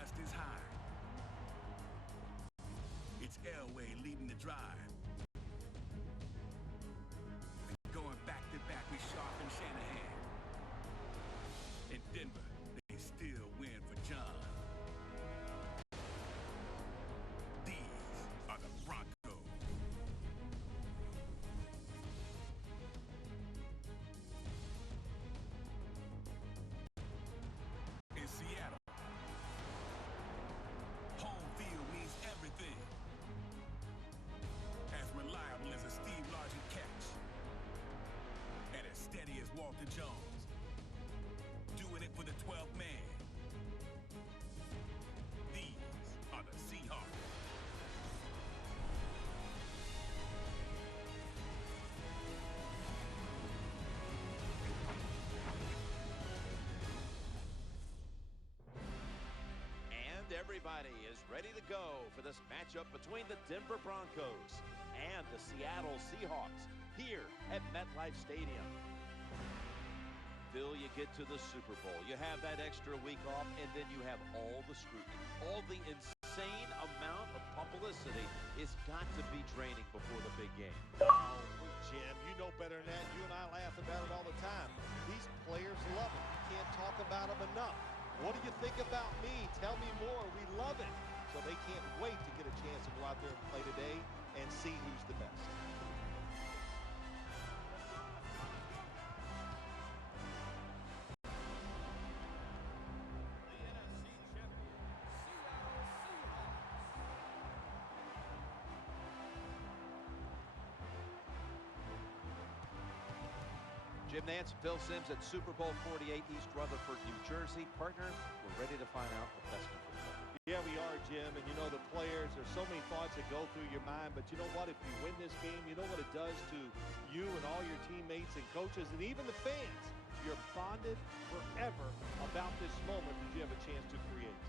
just as high. It's Elway leading the drive. And going back-to-back with Sharp and Shanahan. In Denver, they still win for John. These are the Broncos. In Seattle, home field means everything. As reliable as a Steve Largent catch. And as steady as Walter Jones. Doing it for the 12th man. These are the SeaHawks. And everybody is ready to go for this matchup between the Denver Broncos and the Seattle SeaHawks here at MetLife Stadium. Phil, you get to the Super Bowl. You have that extra week off, and then you have all the scrutiny. All the insane amount of publicity is got to be draining before the big game. Oh, Jim, you know better than that. You and I laugh about it all the time. These players love it. You can't talk about them enough. What do you think about me? Tell me more. We love it. So they can't wait to get a chance to go out there and play today and see who's the best. Jim Nance, Phil Simms at Super Bowl 48, East Rutherford, New Jersey. Partner, we're ready to find out the best one for the play. Yeah, we are, Jim. And you know the players, there's so many thoughts that go through your mind. But you know what? If you win this game, you know what it does to you and all your teammates and coaches and even the fans. You're bonded forever about this moment that you have a chance to create.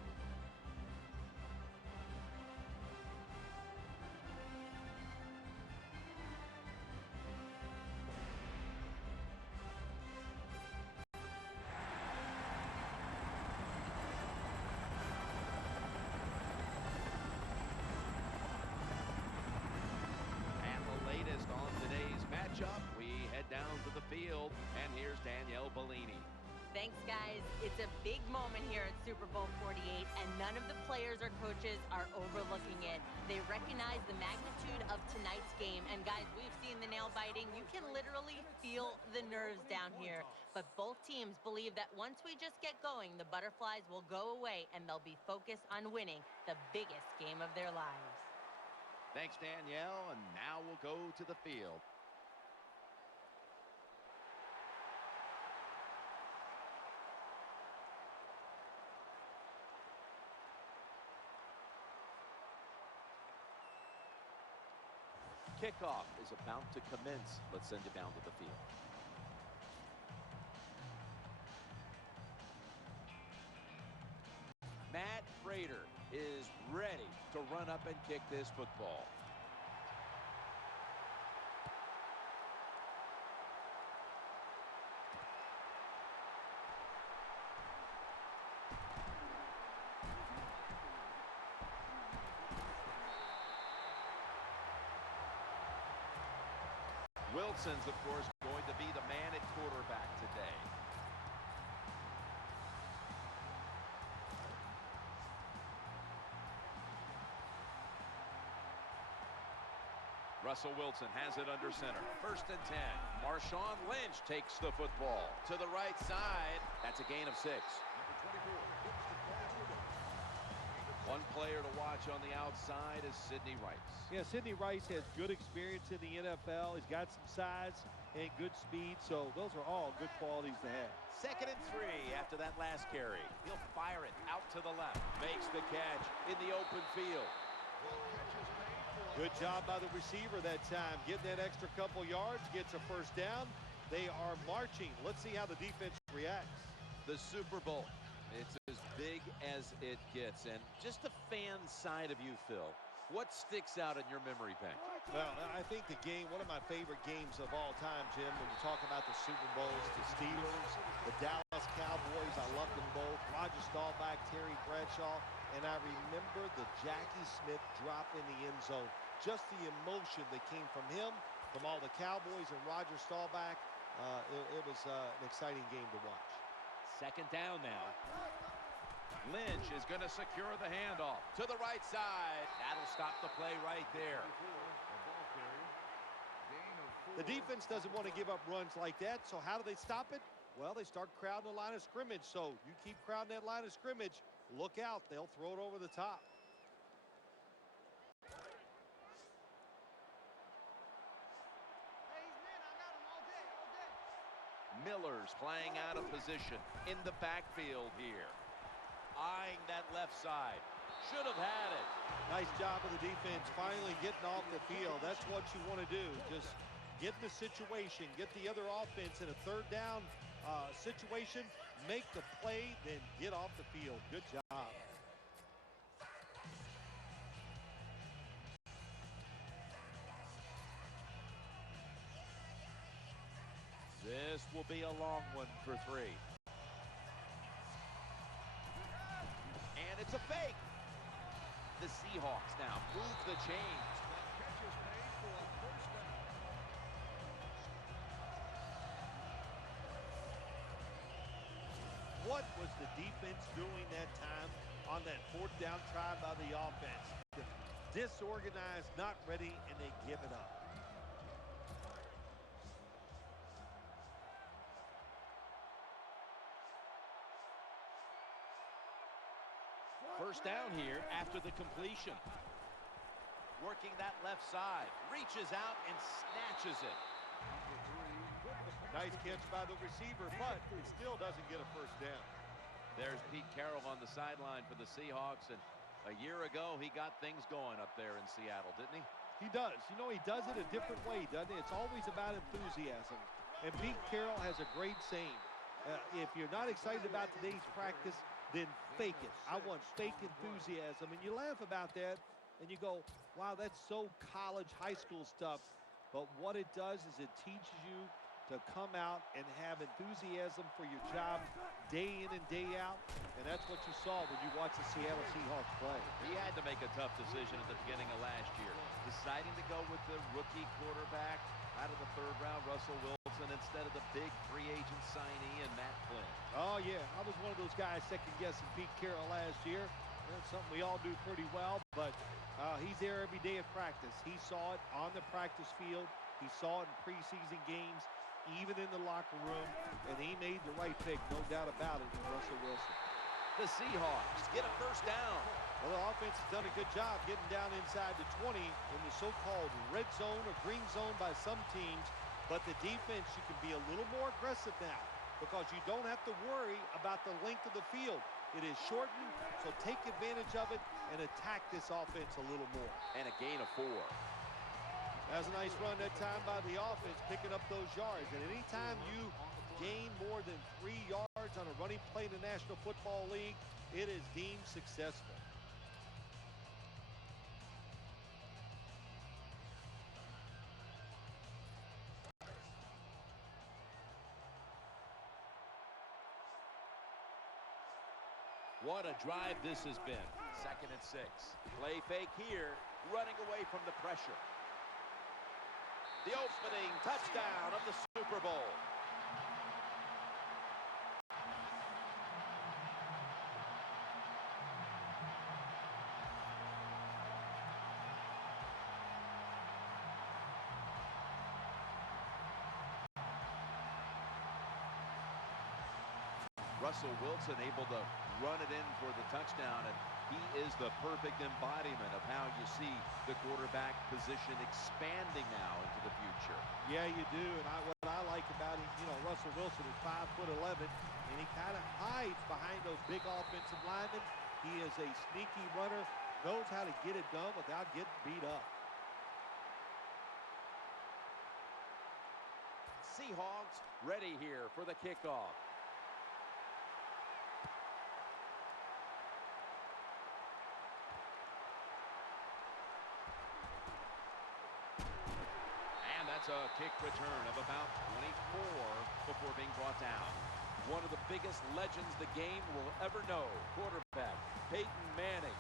We head down to the field, and here's Danielle Bellini. Thanks, guys. It's a big moment here at Super Bowl 48, and none of the players or coaches are overlooking it. They recognize the magnitude of tonight's game, and guys, we've seen the nail biting. You can literally feel the nerves down here, but both teams believe that once we just get going, the butterflies will go away, and they'll be focused on winning the biggest game of their lives. Thanks, Danielle, and now we'll go to the field. Kickoff is about to commence. Let's send it down to the field. Matt Prater is ready to run up and kick this football. Wilson's, of course, going to be the man at quarterback today. Russell Wilson has it under center. 1st and 10. Marshawn Lynch takes the football to the right side. That's a gain of 6. One player to watch on the outside is Sidney Rice. Yeah, Sidney Rice has good experience in the NFL. He's got some size and good speed, so those are all good qualities to have. 2nd and 3 after that last carry. He'll fire it out to the left. Makes the catch in the open field. Good job by the receiver that time. Getting that extra couple yards, gets a 1st down. They are marching. Let's see how the defense reacts. The Super Bowl. It's as big as it gets. And just the fan side of you, Phil, what sticks out in your memory bank? Well, I think the game, one of my favorite games of all time, Jim, when you talk about the Super Bowls, the Steelers, the Dallas Cowboys, I loved them both. Roger Staubach, Terry Bradshaw. and I remember the Jackie Smith drop in the end zone. Just the emotion that came from him, from all the Cowboys and Roger Staubach. It was an exciting game to watch. Second down now. Lynch is going to secure the handoff to the right side. That'll stop the play right there. The defense doesn't want to give up runs like that, so how do they stop it? Well, they start crowding the line of scrimmage, so you keep crowding that line of scrimmage, look out, they'll throw it over the top. Miller's playing out of position in the backfield here. Eyeing that left side. Should have had it. Nice job of the defense finally getting off the field. That's what you want to do. Just get in the situation, get the other offense in a third down situation, make the play, then get off the field. Good job. This will be a long one for 3. And it's a fake. The Seahawks now move the chains. What was the defense doing that time on that fourth down try by the offense? Disorganized, not ready, and they give it up. First down here after the completion. Working that left side. Reaches out and snatches it. Nice catch by the receiver, but he still doesn't get a first down. There's Pete Carroll on the sideline for the Seahawks, and a year ago he got things going up there in Seattle, didn't he? He does. You know, he does it a different way, doesn't he? It's always about enthusiasm. And Pete Carroll has a great saying. If you're not excited about today's practice, then fake it. I want fake enthusiasm. And you laugh about that, and you go, wow, that's so college, high school stuff. But what it does is it teaches you to come out and have enthusiasm for your job day in and day out. And that's what you saw when you watched the Seattle Seahawks play. He had to make a tough decision at the beginning of last year, deciding to go with the rookie quarterback out of the third round, Russell Wilson, instead of the big free agent signee and Matt Flynn. Oh, yeah. I was one of those guys second-guessing Pete Carroll last year. That's something we all do pretty well, but he's there every day at practice. He saw it on the practice field. He saw it in preseason games, even in the locker room, and he made the right pick, no doubt about it, in Russell Wilson. The Seahawks get a first down. Well, the offense has done a good job getting down inside the 20 in the so-called red zone or green zone by some teams, but the defense, you can be a little more aggressive now because you don't have to worry about the length of the field. It is shortened, so take advantage of it and attack this offense a little more. And a gain of 4. That was a nice run that time by the offense, picking up those yards. And anytime you gain more than 3 yards on a running play in the National Football League, it is deemed successful. What a drive this has been. 2nd and 6. Play fake here, running away from the pressure. The opening touchdown of the Super Bowl. Russell Wilson able to run it in for the touchdown, and he is the perfect embodiment of how you see the quarterback position expanding now into the future. Yeah, you do, and what I like about him, you know, Russell Wilson is 5'11", and he kind of hides behind those big offensive linemen. He is a sneaky runner, knows how to get it done without getting beat up. Seahawks ready here for the kickoff. That's a kick return of about 24 before being brought down. One of the biggest legends the game will ever know, quarterback Peyton Manning.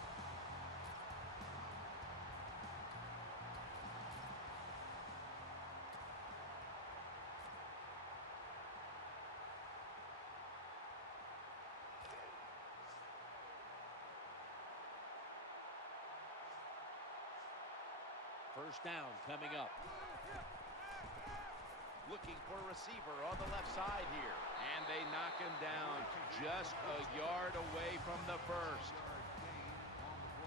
First down coming up. Looking for a receiver on the left side here. And they knock him down just a yard away from the first.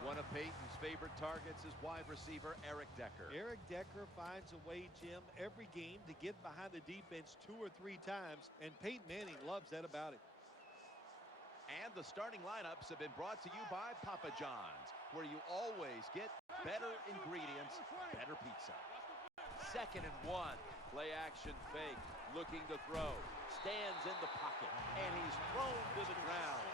One of Peyton's favorite targets is wide receiver Eric Decker. Eric Decker finds a way, Jim, every game to get behind the defense 2 or 3 times, and Peyton Manning loves that about him. And the starting lineups have been brought to you by Papa John's, where you always get better ingredients, better pizza. 2nd and 1. Play action fake. Looking to throw. Stands in the pocket. And he's thrown to the ground.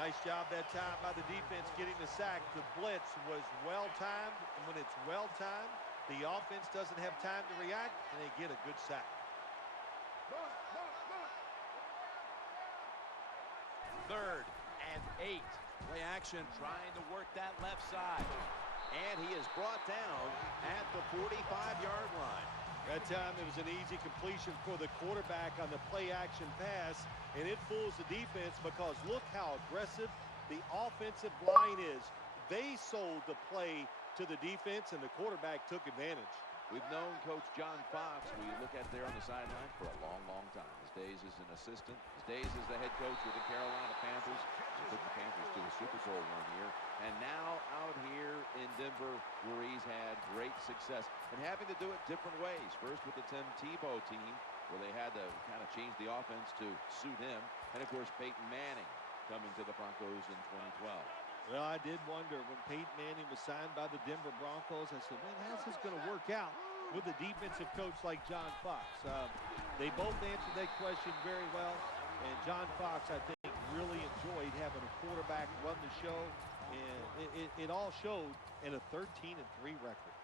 Nice job that time by the defense getting the sack. The blitz was well-timed. And when it's well-timed, the offense doesn't have time to react, and they get a good sack. 3rd and 8. Play action trying to work that left side. And he is brought down at the 45-yard line. That time it was an easy completion for the quarterback on the play-action pass, and it fools the defense because look how aggressive the offensive line is. They sold the play to the defense, and the quarterback took advantage. We've known Coach John Fox, who you look at there on the sideline, for a long, long time. His days as an assistant, his days as the head coach with the Carolina Panthers. He took the Panthers to the Super Bowl one year. And now out here in Denver, where he's had great success. And having to do it different ways. First with the Tim Tebow team, where they had to kind of change the offense to suit him. And, of course, Peyton Manning coming to the Broncos in 2012. Well, I did wonder when Peyton Manning was signed by the Denver Broncos, I said, man, how's this going to work out with a defensive coach like John Fox? They both answered that question very well, and John Fox, I think, really enjoyed having a quarterback run the show, and it all showed in a 13-3 record.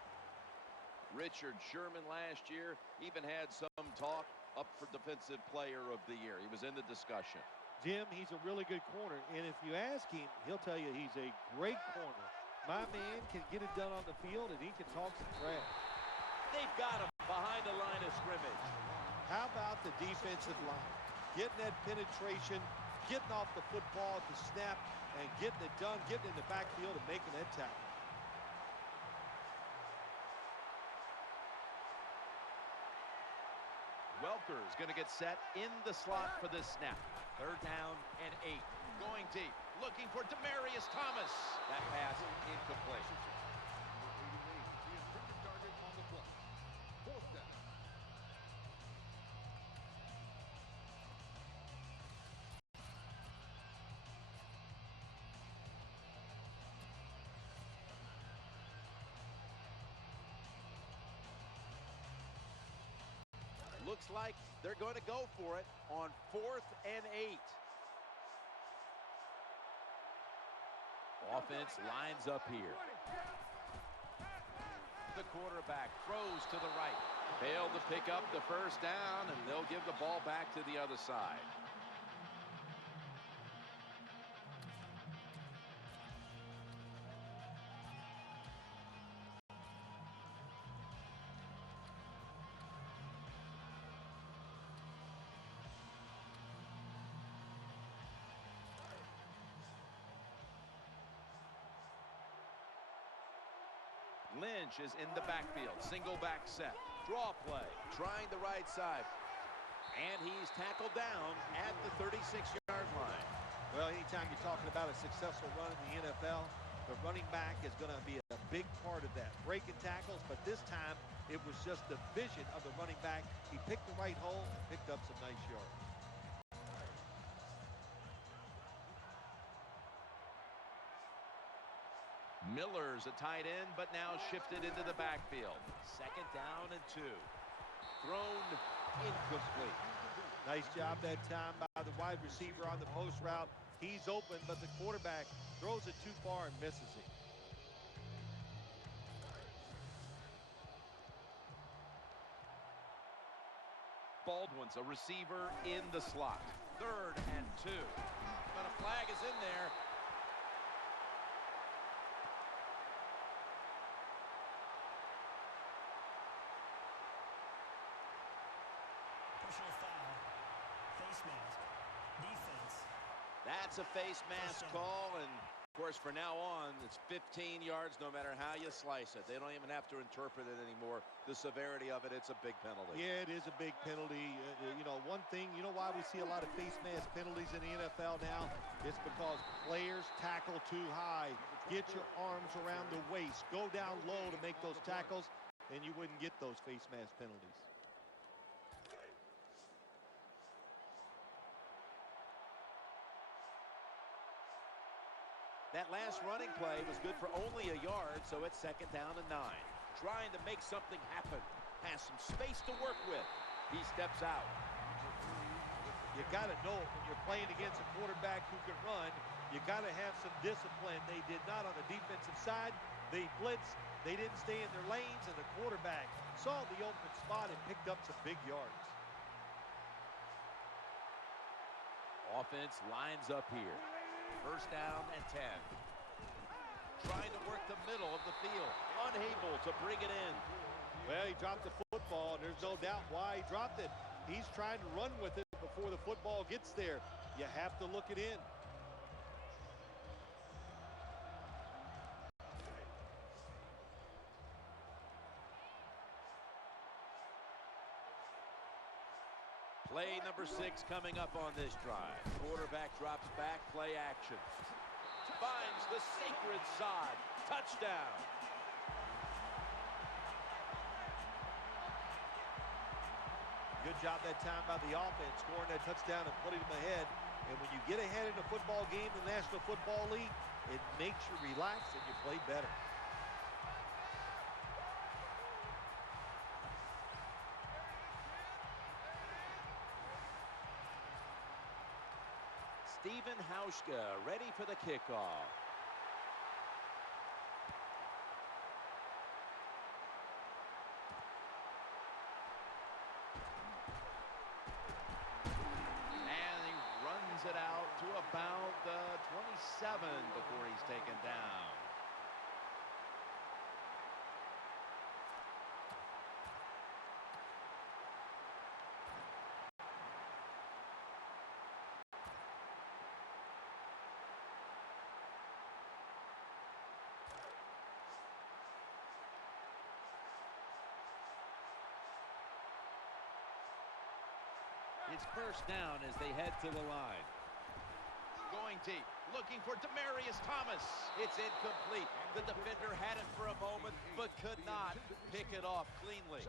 Richard Sherman last year even had some talk up for Defensive Player of the Year. He was in the discussion. Jim, he's a really good corner, and if you ask him, he'll tell you he's a great corner. My man can get it done on the field, and he can talk some trash. They've got him behind the line of scrimmage. How about the defensive line? Getting that penetration, getting off the football at the snap, and getting it done, getting in the backfield and making that tackle. Welker is going to get set in the slot for this snap. 3rd down and 8. Going deep. Looking for Demaryius Thomas. That pass incomplete. Looks like they're going to go for it on 4th and 8. Offense lines up here. The quarterback throws to the right. Failed to pick up the first down, and they'll give the ball back to the other side. Lynch is in the backfield. Single back set. Draw play. Trying the right side. And he's tackled down at the 36-yard line. Well, anytime you're talking about a successful run in the NFL, the running back is going to be a big part of that. Breaking tackles, but this time it was just the vision of the running back. He picked the right hole and picked up some nice yards. Miller's a tight end, but now shifted into the backfield. 2nd down and 2. Thrown incomplete. Nice job that time by the wide receiver on the post route. He's open, but the quarterback throws it too far and misses it. Baldwin's a receiver in the slot. 3rd and 2. But a flag is in there. Personal foul. Face mask. Defense. That's a face mask call, and of course, for now on, it's 15 yards no matter how you slice it. They don't even have to interpret it anymore. The severity of it, it's a big penalty. Yeah, it is a big penalty. You know, one thing, you know why we see a lot of face mask penalties in the NFL now? It's because players tackle too high. Get your arms around the waist. Go down low to make those tackles, and you wouldn't get those face mask penalties. That last running play was good for only a yard, so it's 2nd down and 9. Trying to make something happen. Has some space to work with. He steps out. You got to know when you're playing against a quarterback who can run, you got to have some discipline. They did not on the defensive side. They blitzed. They didn't stay in their lanes, and the quarterback saw the open spot and picked up some big yards. Offense lines up here. 1st down and 10. Trying to work the middle of the field. Unable to bring it in. Well, he dropped the football, and there's no doubt why he dropped it. He's trying to run with it before the football gets there. You have to look it in. Play number 6 coming up on this drive. Quarterback drops back, play action. Finds the sacred sod. Touchdown. Good job that time by the offense, scoring that touchdown and putting them ahead. And when you get ahead in a football game in the National Football League, it makes you relax and you play better. Steven Hauschka ready for the kickoff. And he runs it out to about the 27 before he's taken down. It's 1st down as they head to the line. Going deep, looking for Demaryius Thomas. It's incomplete. The defender had it for a moment, but could not pick it off cleanly.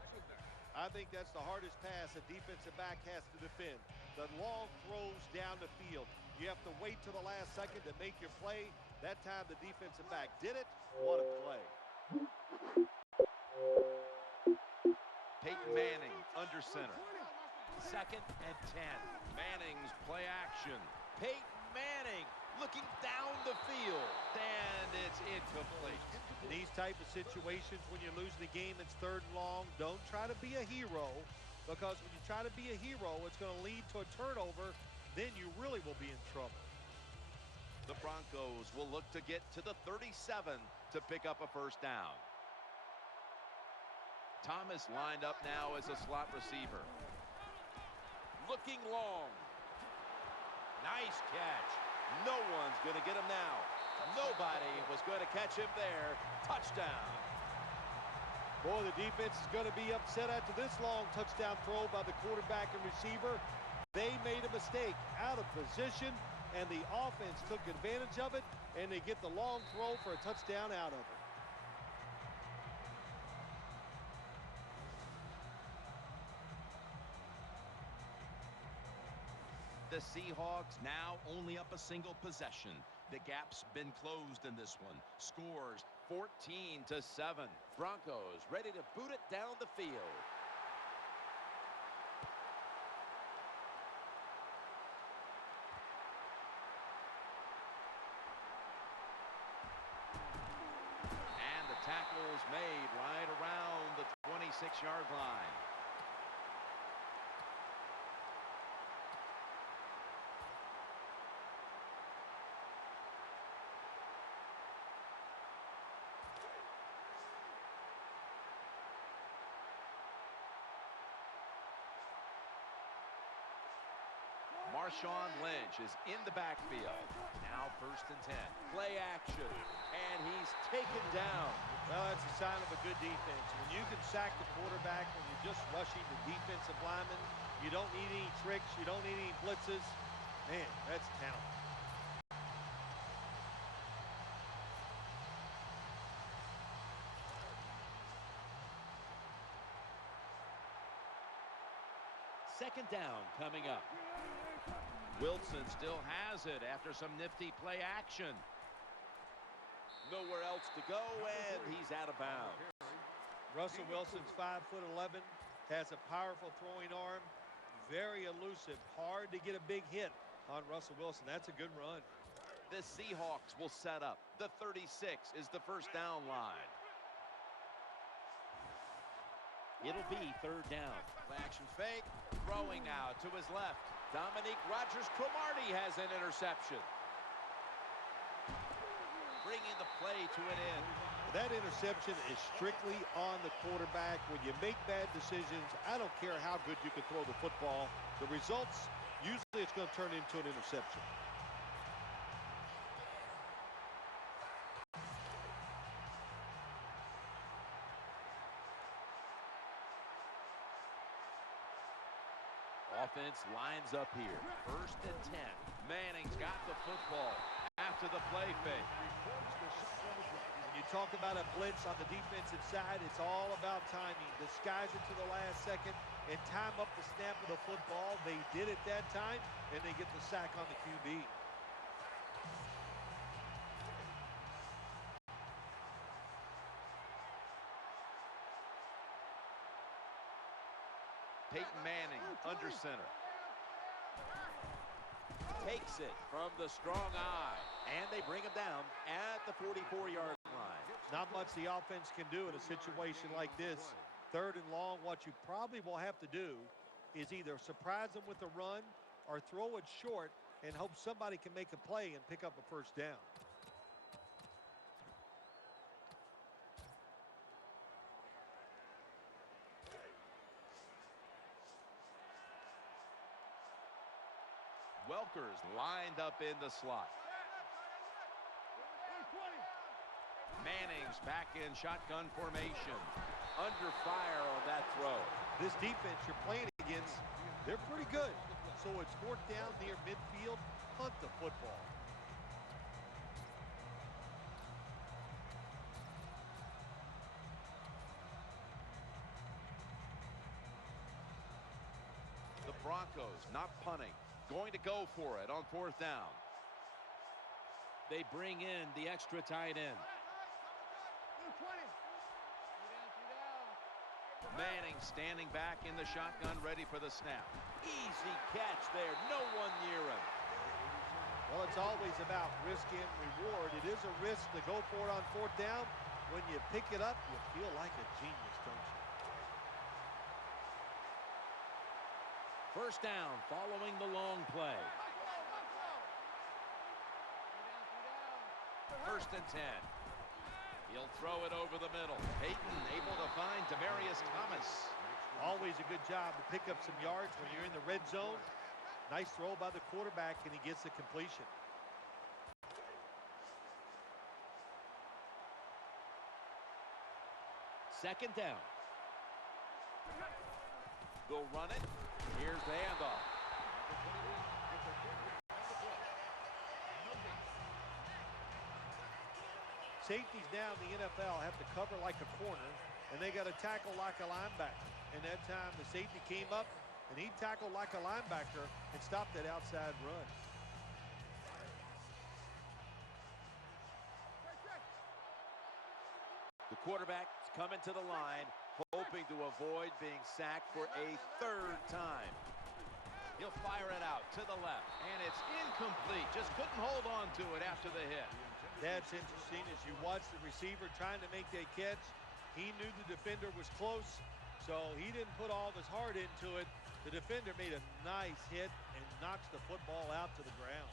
I think that's the hardest pass a defensive back has to defend. The long throws down the field. You have to wait till the last second to make your play. That time the defensive back did it. What a play. Peyton Manning under center. 2nd and 10. Manning's play action. Peyton Manning looking down the field, and it's incomplete. In these type of situations, when you're losing the game, it's 3rd and long. Don't try to be a hero, because when you try to be a hero, it's going to lead to a turnover. Then you really will be in trouble. The Broncos will look to get to the 37 to pick up a 1st down. Thomas lined up now as a slot receiver. Looking long. Nice catch. No one's going to get him now. Nobody was going to catch him there. Touchdown. Boy, the defense is going to be upset after this long touchdown throw by the quarterback and receiver. They made a mistake out of position, and the offense took advantage of it, and they get the long throw for a touchdown out of it. The Seahawks now only up a single possession. The gap's been closed in this one. Scores 14-7. Broncos ready to boot it down the field. And the tackle's made right around the 26-yard line. Marshawn Lynch is in the backfield. Now 1st and 10. Play action. And he's taken down. Well, that's a sign of a good defense. When you can sack the quarterback when you're just rushing the defensive lineman, you don't need any tricks, you don't need any blitzes. Man, that's talent. Second down coming up. Wilson still has it after some nifty play action. Nowhere else to go, and he's out of bounds. Russell Wilson's 5'11", has a powerful throwing arm, very elusive, hard to get a big hit on Russell Wilson. That's a good run. The Seahawks will set up. The 36 is the first down line. It'll be 3rd down. Action fake. Throwing now to his left. Dominique Rodgers-Cromartie has an interception. Bringing the play to an end. That interception is strictly on the quarterback. When you make bad decisions, I don't care how good you can throw the football. The results, usually it's going to turn into an interception. Offense lines up here. 1st and 10. Manning's got the football after the play fake. When you talk about a blitz on the defensive side, it's all about timing. Disguise it to the last second and time up the snap of the football. They did it that time, and they get the sack on the QB. Peyton Manning under center. Takes it from the strong eye. And they bring him down at the 44-yard line. Not much the offense can do in a situation like this. 3rd and long, what you probably will have to do is either surprise them with a run or throw it short and hope somebody can make a play and pick up a 1st down. Welker's lined up in the slot. Manning's back in shotgun formation. Under fire on that throw. This defense you're playing against, they're pretty good. So it's 4th down near midfield. Punt the football. The Broncos not punting. Going to go for it on 4th down. They bring in the extra tight end. Manning standing back in the shotgun, ready for the snap. Easy catch there. No one near him. Well, it's always about risk and reward. It is a risk to go for it on 4th down. When you pick it up, you feel like a genius, don't you? 1st down following the long play. 1st and 10. He'll throw it over the middle. Peyton able to find Demaryius Thomas. Always a good job to pick up some yards when you're in the red zone. Nice throw by the quarterback, and he gets the completion. Second down. They'll run it. Here's the handoff. Safeties now in the NFL have to cover like a corner, and they got to tackle like a linebacker. And that time the safety came up, and he tackled like a linebacker and stopped that outside run. The quarterback's coming to the line, hoping to avoid being sacked for a 3rd time. He'll fire it out to the left, and it's incomplete. Just couldn't hold on to it after the hit. That's interesting. As you watch the receiver trying to make that catch, he knew the defender was close, so he didn't put all of his heart into it. The defender made a nice hit and knocks the football out to the ground.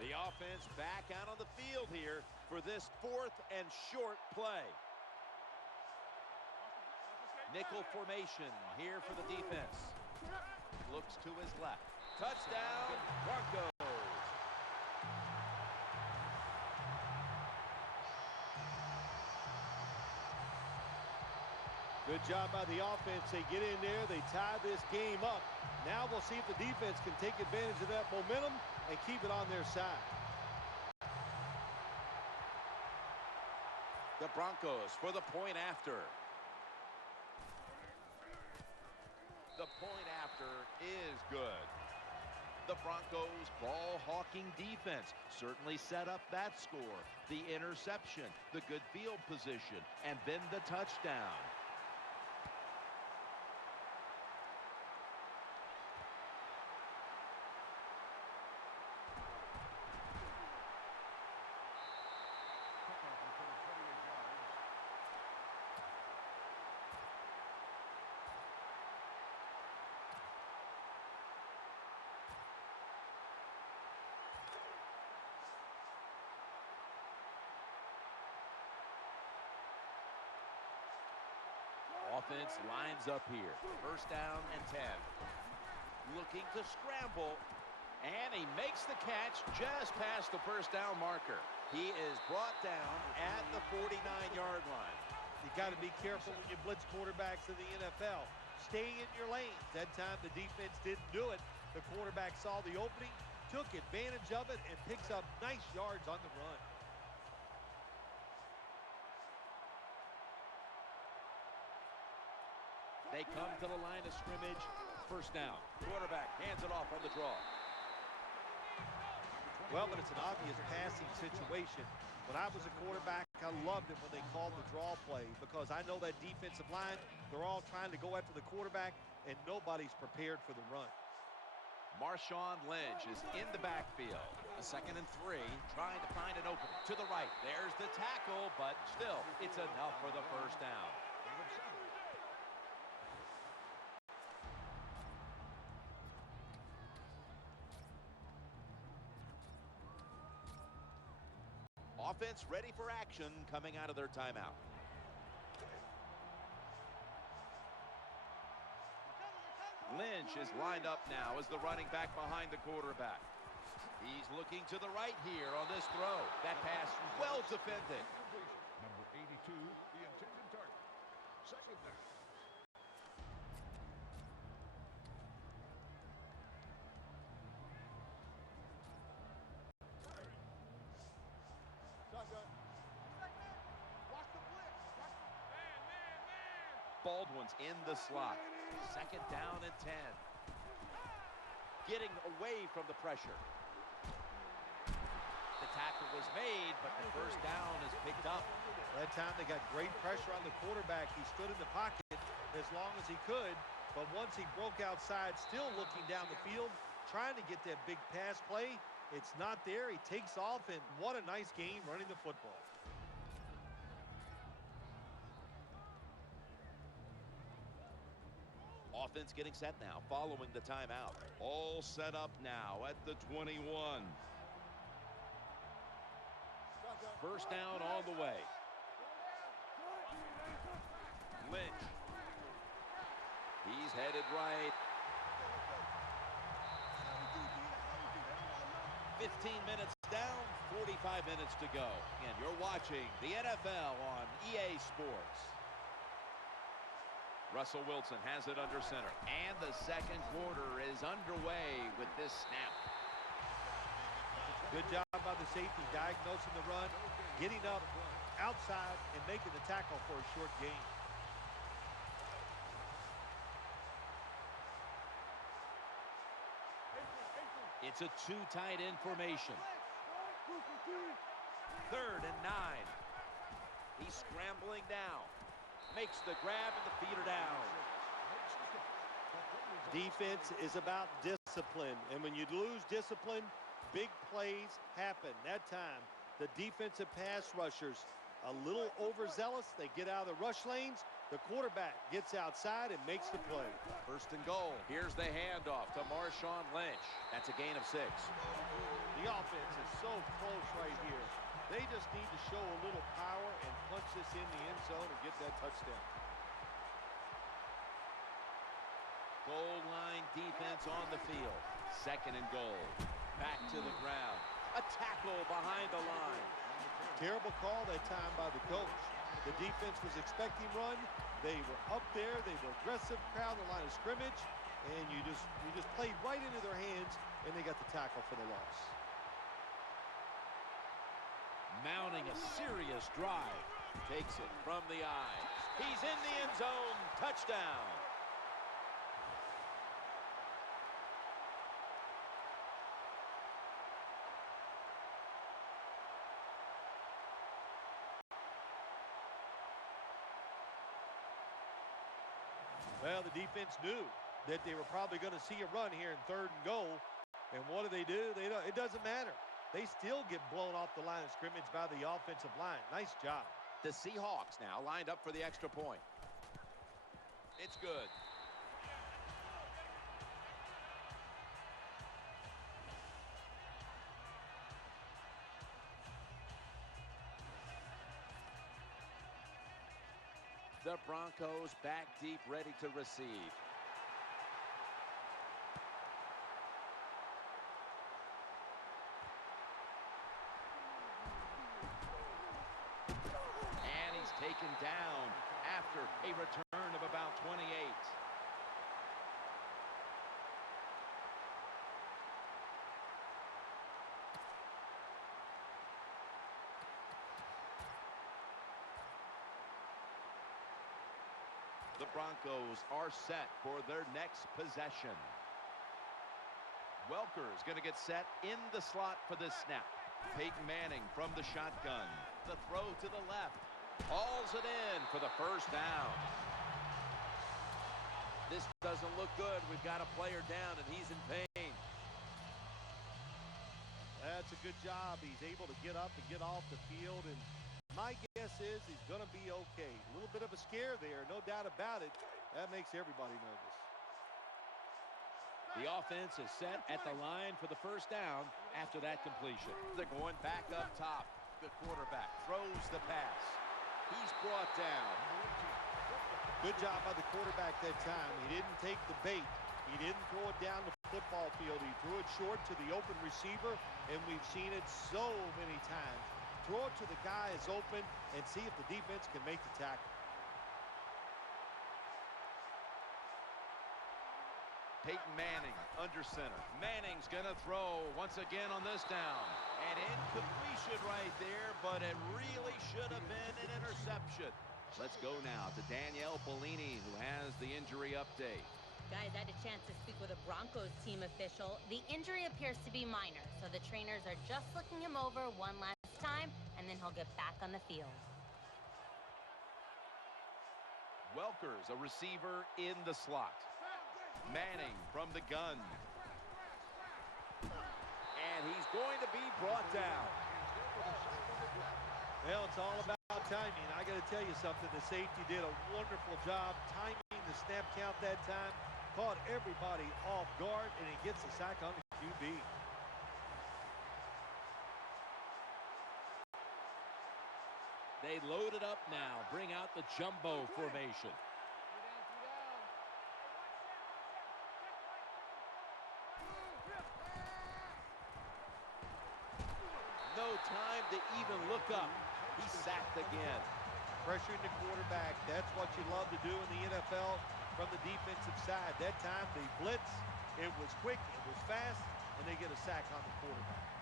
The offense back out on the field here for this 4th and short play. Nickel formation here for the defense. Looks to his left. Touchdown, Broncos. Good job by the offense. They get in there. They tie this game up. Now we'll see if the defense can take advantage of that momentum and keep it on their side. The Broncos for the point after. The point after is good. The Broncos ball-hawking defense certainly set up that score. The interception, the good field position, and then the touchdown. Offense lines up here. First down and 10. Looking to scramble. And he makes the catch just past the first down marker. He is brought down at the 49-yard line. You got to be careful when you blitz quarterbacks in the NFL. Stay in your lanes. That time the defense didn't do it. The quarterback saw the opening, took advantage of it, and picks up nice yards on the run. They come to the line of scrimmage. First down. Quarterback hands it off on the draw. Well, but it's an obvious passing situation. When I was a quarterback, I loved it when they called the draw play because I know that defensive line, they're all trying to go after the quarterback, and nobody's prepared for the run. Marshawn Lynch is in the backfield. A 2nd and 3, trying to find an opening. To the right, there's the tackle, but still, it's enough for the first down. Offense ready for action coming out of their timeout. Lynch is lined up now as the running back behind the quarterback. He's looking to the right here on this throw. That pass well defended. Number 82, the intended target. Second down. Baldwin's in the slot. 2nd down and 10. Getting away from the pressure. The tackle was made, but the first down is picked up. That time they got great pressure on the quarterback. He stood in the pocket as long as he could, but once he broke outside, still looking down the field, trying to get that big pass play, it's not there. He takes off, and what a nice game running the football. Offense getting set now, following the timeout. All set up now at the 21. First down on the way. Lynch. He's headed right. 15 minutes down, 45 minutes to go. And you're watching the NFL on EA Sports. Russell Wilson has it under center. And the second quarter is underway with this snap. Good job by the safety, diagnosing the run, getting up outside, and making the tackle for a short gain. It's a two tight end formation. 3rd and 9. He's scrambling now. Makes the grab and the feeder down. Defense is about discipline, and when you lose discipline, big plays happen. That time, the defensive pass rushers a little overzealous. They get out of the rush lanes. The quarterback gets outside and makes the play. 1st and goal. Here's the handoff to Marshawn Lynch. That's a gain of 6. The offense is so close right here. They just need to show a little power and punch this in the end zone and get that touchdown. Goal line defense on the field. Second and goal. Back to the ground. A tackle behind the line. Terrible call that time by the coach. The defense was expecting run. They were up there. They were aggressive, crowd the line of scrimmage, and you just played right into their hands, and they got the tackle for the loss. Mounting a serious drive. Takes it from the eye. He's in the end zone. Touchdown. Well, the defense knew that they were probably going to see a run here in third and goal. And what do? It doesn't matter. They still get blown off the line of scrimmage by the offensive line. Nice job. The Seahawks now lined up for the extra point. It's good. The Broncos back deep, ready to receive. And he's taken down after a return of about 28. The Broncos are set for their next possession. Welker is going to get set in the slot for this snap. Peyton Manning from the shotgun. The throw to the left. Hauls it in for the first down. This doesn't look good. We've got a player down, and he's in pain. That's a good job. He's able to get up and get off the field, and my guess is he's going to be okay. A little bit of a scare there, no doubt about it. That makes everybody nervous. The offense is set at the line for the first down after that completion. They're going back up top. The quarterback throws the pass. He's brought down. Good job by the quarterback that time. He didn't take the bait. He didn't throw it down the football field. He threw it short to the open receiver, and we've seen it so many times. Throw it to the guy is open and see if the defense can make the tackle. Peyton Manning under center. Manning's going to throw once again on this down. An incompletion right there, but it really should have been an interception. Let's go now to Danielle Bellini, who has the injury update. Guys, I had a chance to speak with a Broncos team official. The injury appears to be minor, so the trainers are just looking him over one last time, and then he'll get back on the field. Welker's a receiver in the slot. Manning from the gun. And he's going to be brought down. Well, it's all about timing. I got to tell you something. The safety did a wonderful job timing the snap count that time. Caught everybody off guard, and he gets the sack on the QB. They load it up now. Bring out the jumbo formation. No time to even look up. He's sacked again. Pressuring the quarterback. That's what you love to do in the NFL from the defensive side. That time they blitz. It was quick. It was fast. And they get a sack on the quarterback.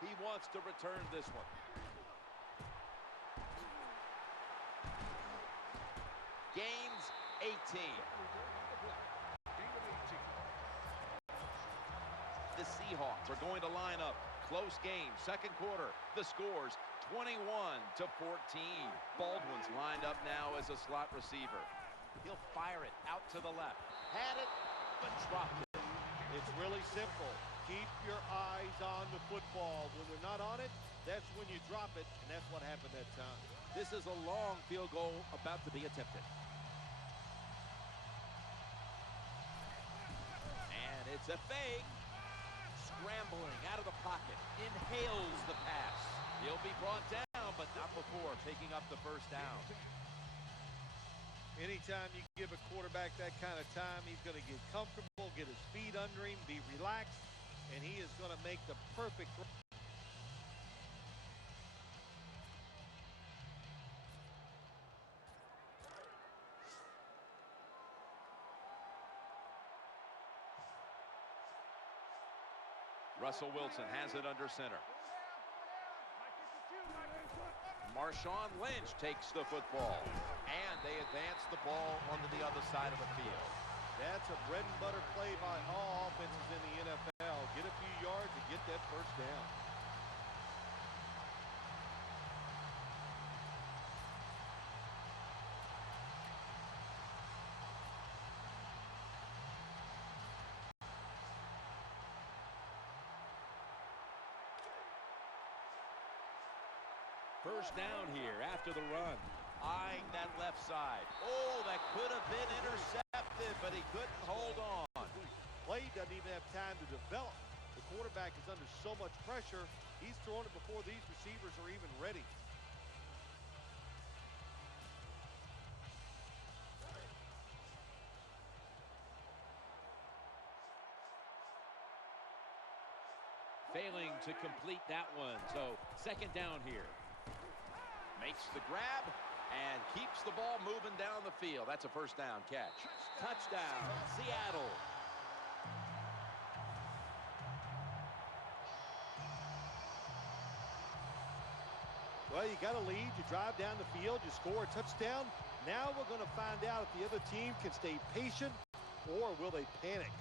He wants to return this one. Gains 18. The Seahawks are going to line up. Close game, second quarter. The score's 21-14. Baldwin's lined up now as a slot receiver. He'll fire it out to the left. Had it, but dropped it. It's really simple. Keep your eyes on the football. When they're not on it, that's when you drop it, and that's what happened that time. This is a long field goal about to be attempted. And it's a fake. Scrambling out of the pocket. Inhales the pass. He'll be brought down, but not before picking up the first down. Anytime you give a quarterback that kind of time, he's going to get comfortable, get his feet under him, be relaxed, and he is going to make the perfect throw. Russell Wilson has it under center. Marshawn Lynch takes the football, and they advance the ball onto the other side of the field. That's a bread and butter play by all offenses in the NFL. Get a few yards and get that first down. First down here after the run. Eyeing that left side. Oh, that could have been intercepted, but he couldn't hold on. Play doesn't even have time to develop. The quarterback is under so much pressure, he's throwing it before these receivers are even ready. Failing to complete that one, so second down here. Makes the grab and keeps the ball moving down the field. That's a first down catch. Touchdown, Seattle. Well, you got a lead, you drive down the field, you score a touchdown. Now we're going to find out if the other team can stay patient or will they panic.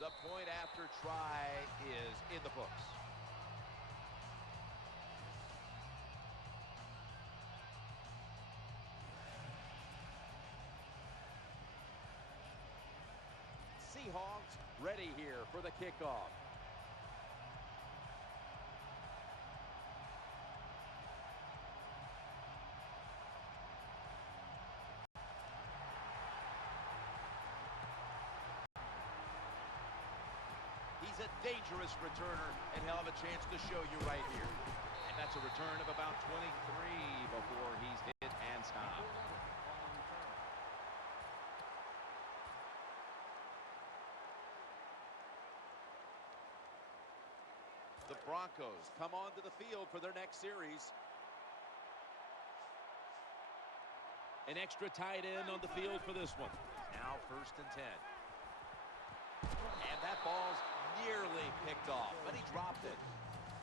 The point after try is in the books. Seahawks ready here for the kickoff. He's a dangerous returner, and he'll have a chance to show you right here. And that's a return of about 23 before he's hit and stopped. The Broncos come onto the field for their next series. An extra tight end on the field for this one. Now 1st and 10. And that ball's nearly picked off, but he dropped it.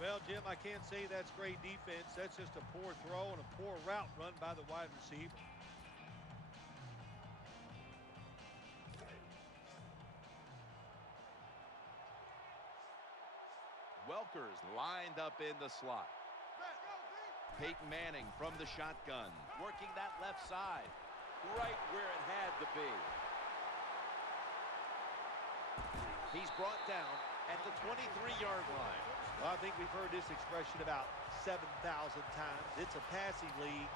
Well, Jim, I can't say that's great defense. That's just a poor throw and a poor route run by the wide receiver. Welker's lined up in the slot. Peyton Manning from the shotgun, working that left side, right where it had to be. He's brought down at the 23-yard line. Well, I think we've heard this expression about 7,000 times. It's a passing league,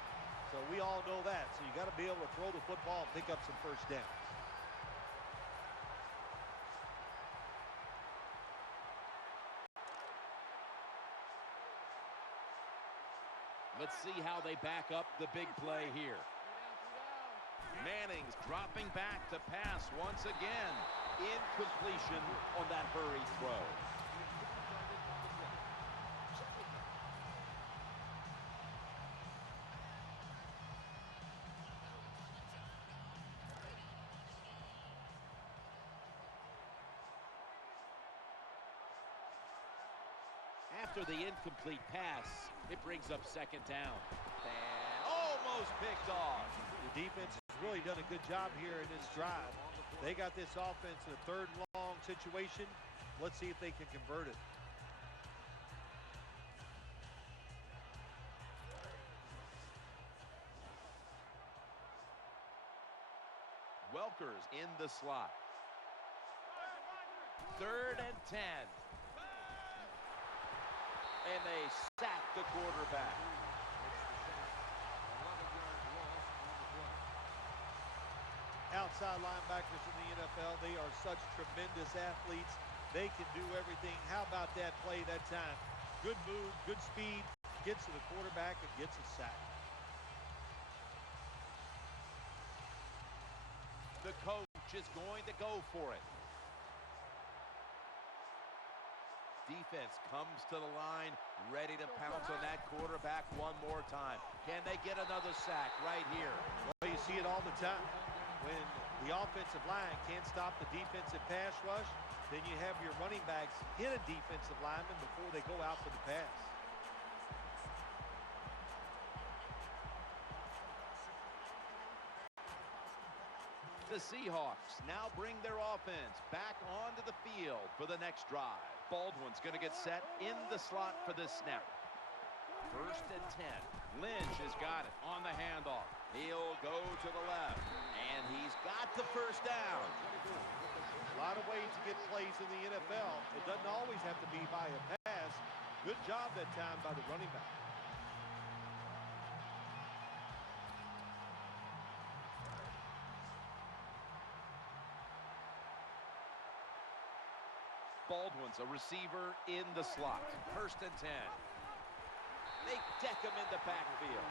so we all know that. So you got to be able to throw the football and pick up some first downs. Let's see how they back up the big play here. Manning's dropping back to pass once again. Incompletion on that hurried throw. After the incomplete pass, it brings up second down. And almost picked off. The defense has really done a good job here in this drive. They got this offense in a 3rd and long situation. Let's see if they can convert it. Welker's in the slot. 3rd and 10. And they sack the quarterback. Outside linebackers in the NFL, they are such tremendous athletes. They can do everything. How about that play that time? Good move, good speed, gets to the quarterback and gets a sack. The coach is going to go for it. Defense comes to the line, ready to pounce on that quarterback one more time. Can they get another sack right here? Well, you see it all the time. When the offensive line can't stop the defensive pass rush, then you have your running backs hit a defensive lineman before they go out for the pass. The Seahawks now bring their offense back onto the field for the next drive. Baldwin's going to get set in the slot for this snap. 1st and 10. Lynch has got it on the handoff. He'll go to the left, and he's got the first down. A lot of ways to get plays in the NFL. It doesn't always have to be by a pass. Good job that time by the running back. Baldwin's a receiver in the slot. 1st and 10. They deck him in the backfield.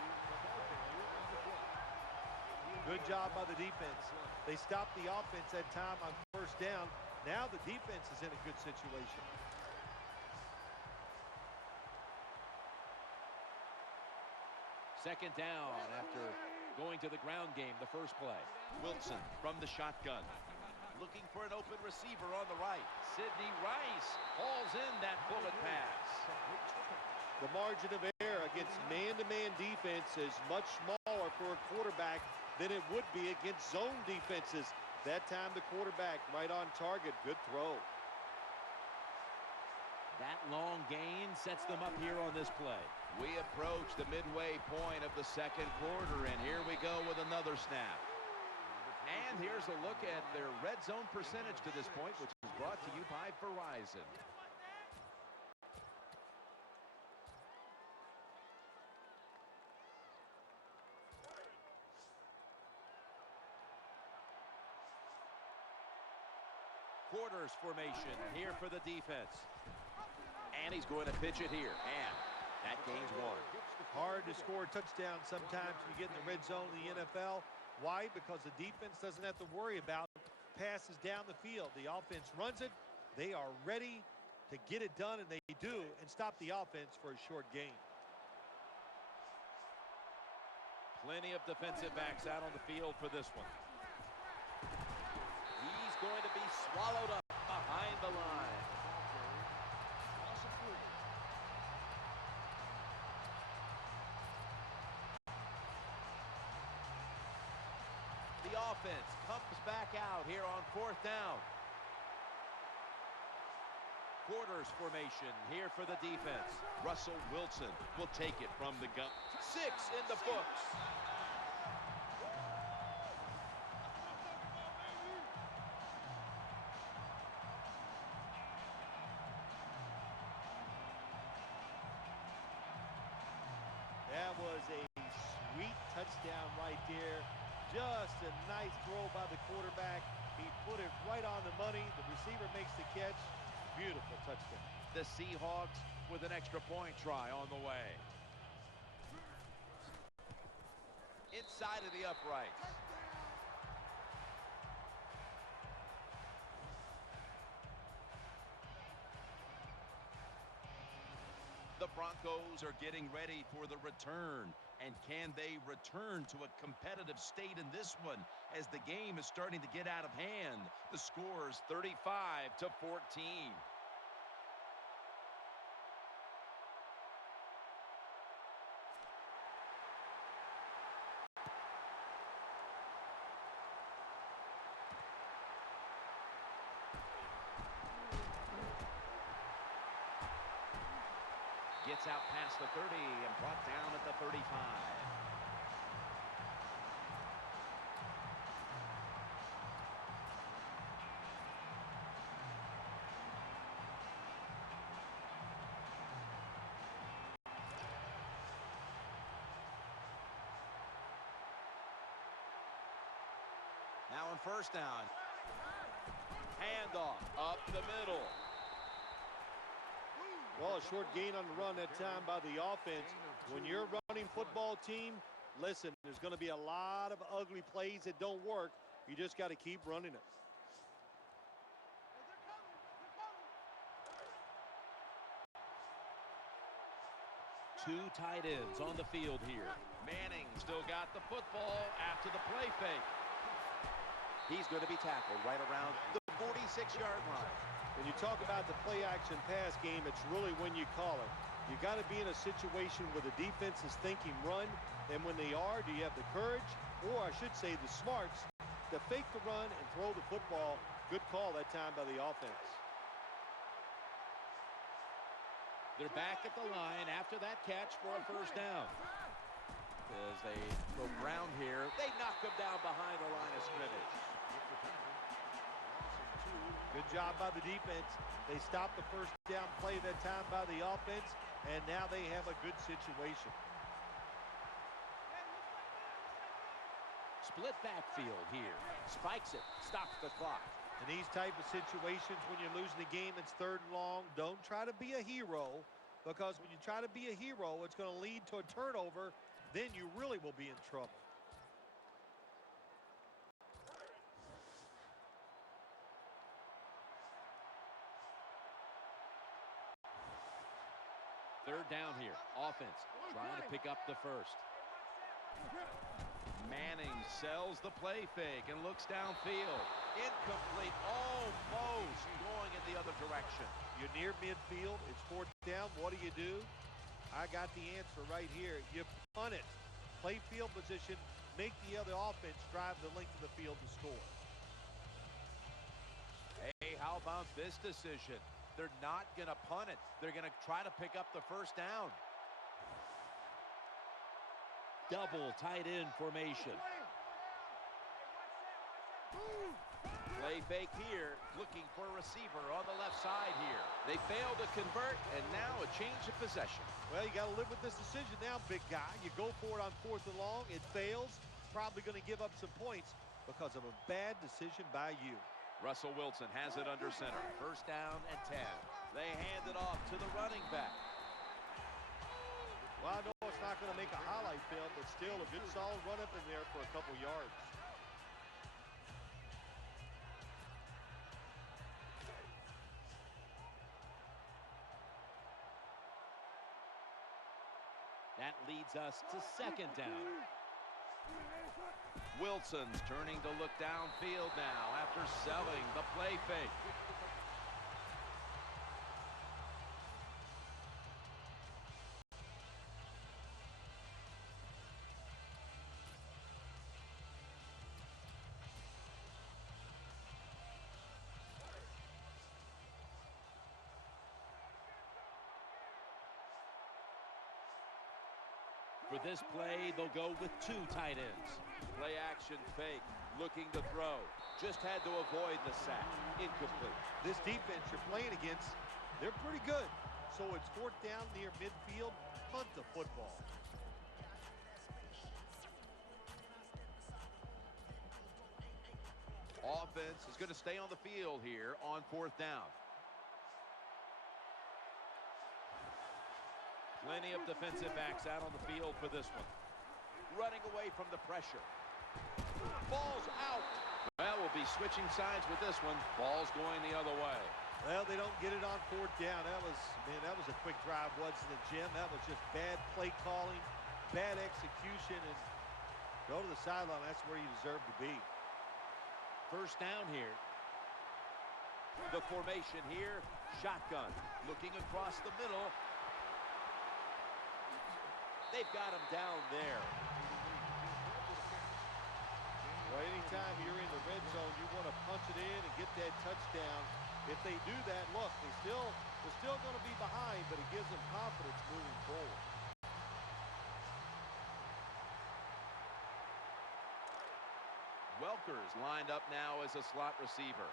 Good job by the defense. They stopped the offense that time on 1st down. Now the defense is in a good situation. Second down after going to the ground game the first play. Wilson from the shotgun. Looking for an open receiver on the right. Sidney Rice hauls in that bullet pass. The margin of error against man-to-man defense is much smaller for a quarterback than it would be against zone defenses. That time the quarterback right on target. Good throw. That long gain sets them up here on this play. We approach the midway point of the second quarter, and here we go with another snap. And here's a look at their red zone percentage to this point, which is brought to you by Verizon. Quarters formation here for the defense. And he's going to pitch it here. And that gains 1. Hard to score a touchdown sometimes when you get in the red zone in the NFL. Why? Because the defense doesn't have to worry about passes down the field. The offense runs it. They are ready to get it done, and they do, and stop the offense for a short gain. Plenty of defensive backs out on the field for this one. He's going to be swallowed up behind the line. The offense comes back out here on 4th down. Quarters formation here for the defense. Russell Wilson will take it from the gun. 6 in the books. That was a sweet touchdown right there. Just a nice throw by the quarterback. He put it right on the money. The receiver makes the catch. Beautiful touchdown. The Seahawks with an extra point try on the way. Inside of the uprights. The Broncos are getting ready for the return. And can they return to a competitive state in this one as the game is starting to get out of hand? The score is 35-14. Gets out past the 30 and brought down at the 35. Now on first down. Handoff up the middle. Well, a short gain on the run that time by the offense. When you're a running football team, listen, there's going to be a lot of ugly plays that don't work. You just got to keep running it. Two tight ends on the field here. Manning still got the football after the play fake. He's going to be tackled right around the 46-yard line. When you talk about the play-action pass game, it's really when you call it. You got to be in a situation where the defense is thinking run, and when they are, do you have the courage, or I should say the smarts, to fake the run and throw the football? Good call that time by the offense. They're back at the line after that catch for a first down. As they go ground here, they knock him down behind the line of scrimmage. Good job by the defense. They stopped the first down play that time by the offense, and now they have a good situation. Split backfield here. Spikes it. Stops the clock. In these type of situations, when you're losing the game, it's 3rd and long. Don't try to be a hero, because when you try to be a hero, it's going to lead to a turnover. Then you really will be in trouble. Third down here. Offense trying to pick up the first. Manning sells the play fake and looks downfield. Incomplete. Almost going in the other direction. You're near midfield. It's 4th down. What do? I got the answer right here. You punt it. Play field position. Make the other offense drive the length of the field to score. Hey, how about this decision? They're not going to punt it. They're going to try to pick up the first down. Double tight end formation. Play fake here, looking for a receiver on the left side here. They fail to convert, and now a change of possession. Well, you got to live with this decision now, big guy. You go for it on 4th and long. It fails. Probably going to give up some points because of a bad decision by you. Russell Wilson has it under center. First down and 10. They hand it off to the running back. Well, I know it's not going to make a highlight film, but still a good solid run up in there for a couple yards. That leads us to 2nd down. Wilson's turning to look downfield now after selling the play fake. For this play, they'll go with 2 tight ends. Play action fake, looking to throw. Just had to avoid the sack. Incomplete. This defense you're playing against, they're pretty good. So it's 4th down near midfield. Punt the football. Offense is going to stay on the field here on 4th down. Plenty of defensive backs out on the field for this one. Running away from the pressure. Ball's out. Well, we'll be switching sides with this one. Ball's going the other way. Well, they don't get it on 4th down. That was a quick drive, wasn't it, Jim? That was just bad play calling, bad execution, and go to the sideline. That's where you deserve to be. First down here. The formation here, shotgun. Looking across the middle. They've got him down there. Well, anytime you're in the red zone, you want to punch it in and get that touchdown. If they do that, look, they're still going to be behind, but it gives them confidence moving forward. Welker's lined up now as a slot receiver.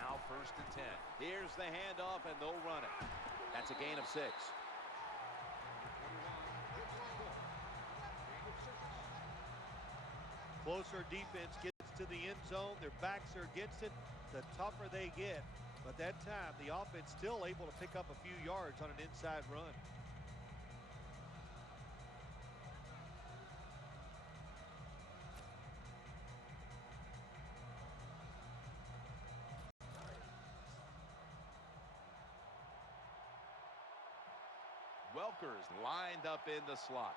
Now 1st and 10. Here's the handoff, and they'll run it. That's a gain of 6. Closer defense gets to the end zone. Their backs are against it. The tougher they get. But that time, the offense still able to pick up a few yards on an inside run. Welker's lined up in the slot.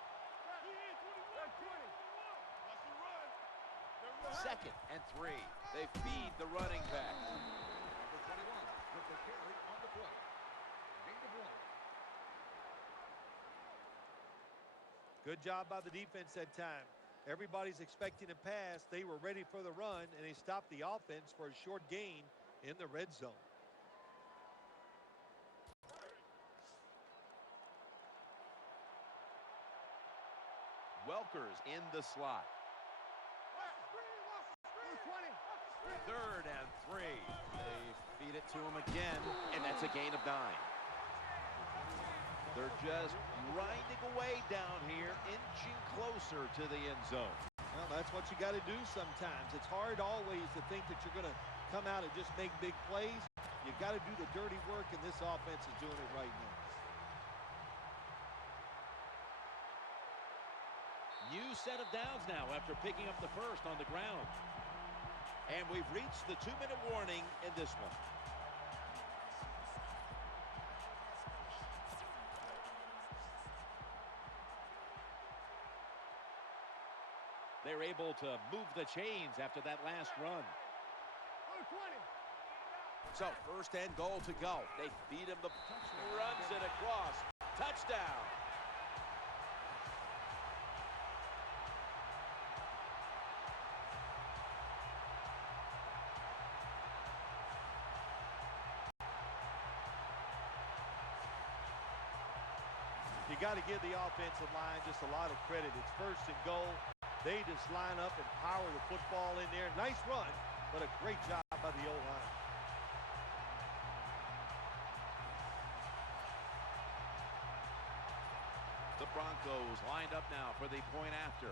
Second and 3. They feed the running back. Number 21 with the carry on the play. Gain of 1. Good job by the defense that time. Everybody's expecting a pass. They were ready for the run, and they stopped the offense for a short gain in the red zone. Welker's in the slot. Third and 3. They feed it to him again, and that's a gain of 9. They're just grinding away down here, inching closer to the end zone. Well, that's what you got to do sometimes. It's hard always to think that you're going to come out and just make big plays. You've got to do the dirty work, and this offense is doing it right now. New set of downs now after picking up the first on the ground. And we've reached the 2-minute warning in this one. They're able to move the chains after that last run. So first and goal to go. They feed him the runs it across. Touchdown. You got to give the offensive line just a lot of credit. It's first and goal. They just line up and power the football in there. Nice run, but a great job by the O-line. The Broncos lined up now for the point after.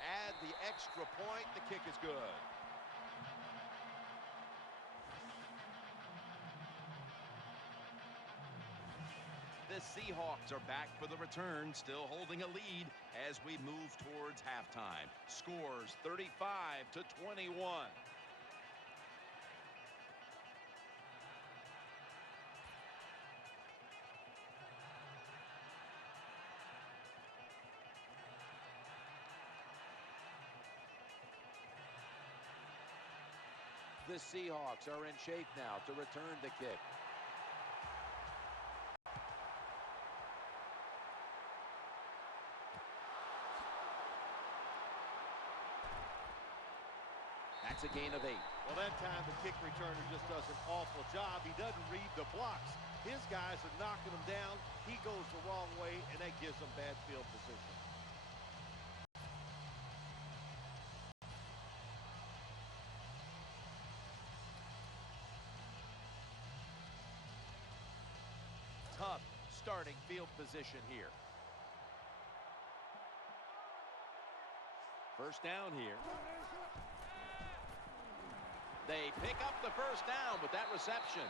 Add the extra point. The kick is good. The Seahawks are back for the return, still holding a lead as we move towards halftime. Scores 35-21. The Seahawks are in shape now to return the kick. That's a gain of 8. Well, that time the kick returner just does an awful job. He doesn't read the blocks. His guys are knocking him down. He goes the wrong way, and that gives him bad field position. Tough starting field position here. First down here. They pick up the first down with that reception.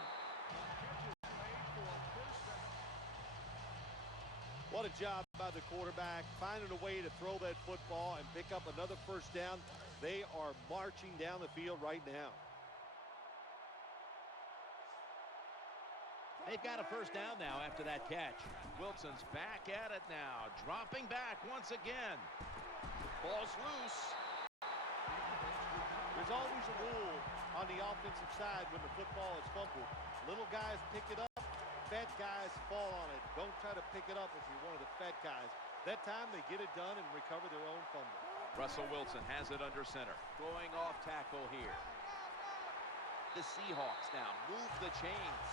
What a job by the quarterback, finding a way to throw that football and pick up another first down. They are marching down the field right now. They've got a first down now after that catch. Wilson's back at it now, dropping back once again. Ball's loose. There's always a rule on the offensive side when the football is fumbled. Little guys pick it up, fat guys fall on it. Don't try to pick it up if you're one of the fat guys. That time they get it done and recover their own fumble. Russell Wilson has it under center. Going off tackle here. The Seahawks now move the chains.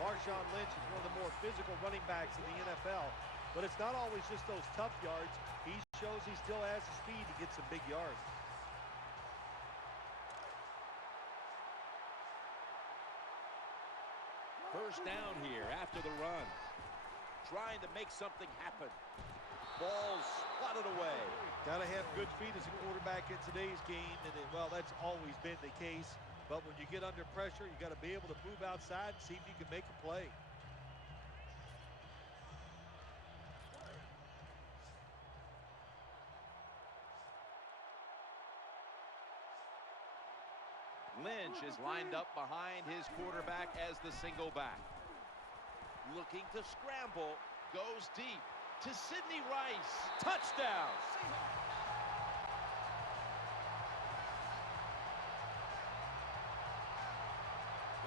Marshawn Lynch is one of the more physical running backs in the NFL, but it's not always just those tough yards. He shows he still has the speed to get some big yards. First down here after the run. Trying to make something happen. Ball's swatted away. Got to have good feet as a quarterback in today's game, and well, that's always been the case. But when you get under pressure, you got to be able to move outside and see if you can make a play. Lynch is lined up behind his quarterback as the single back. Looking to scramble, goes deep to Sidney Rice. Touchdown!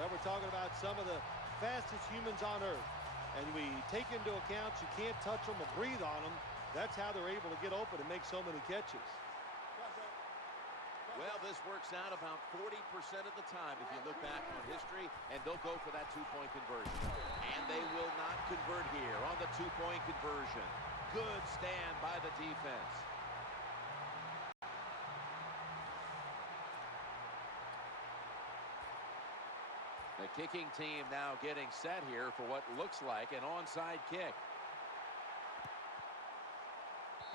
Well, we're talking about some of the fastest humans on earth. And we take into account you can't touch them or breathe on them. That's how they're able to get open and make so many catches. Well, this works out about 40% of the time if you look back on history, and they'll go for that two-point conversion. And they will not convert here on the two-point conversion. Good stand by the defense. The kicking team now getting set here for what looks like an onside kick.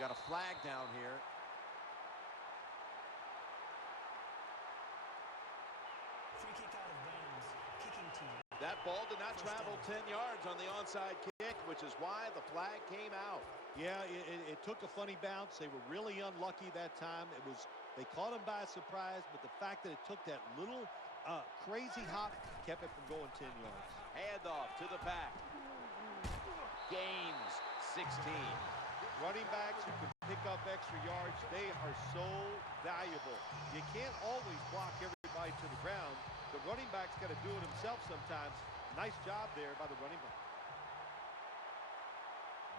Got a flag down here. Free kick out of bounds. Kicking team. That ball did not travel 10 yards on the onside kick, which is why the flag came out. Yeah, it took a funny bounce. They were really unlucky that time. They caught him by surprise, but the fact that it took that little crazy hop kept it from going 10 yards. Handoff to the back. Gains 16. Running backs who can pick up extra yards, they are so valuable. You can't always block everybody to the ground. The running back's got to do it himself sometimes. Nice job there by the running back.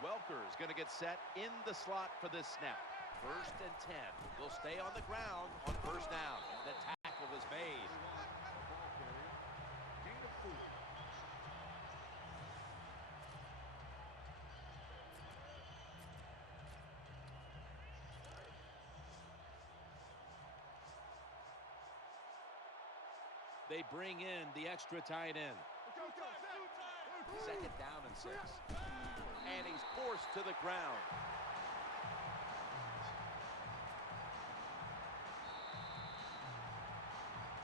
Welker's going to get set in the slot for this snap. 1st and 10. They'll stay on the ground on first down. The tackle is made. Gain of 4. They bring in the extra tight end. 2nd down and 6. And he's forced to the ground.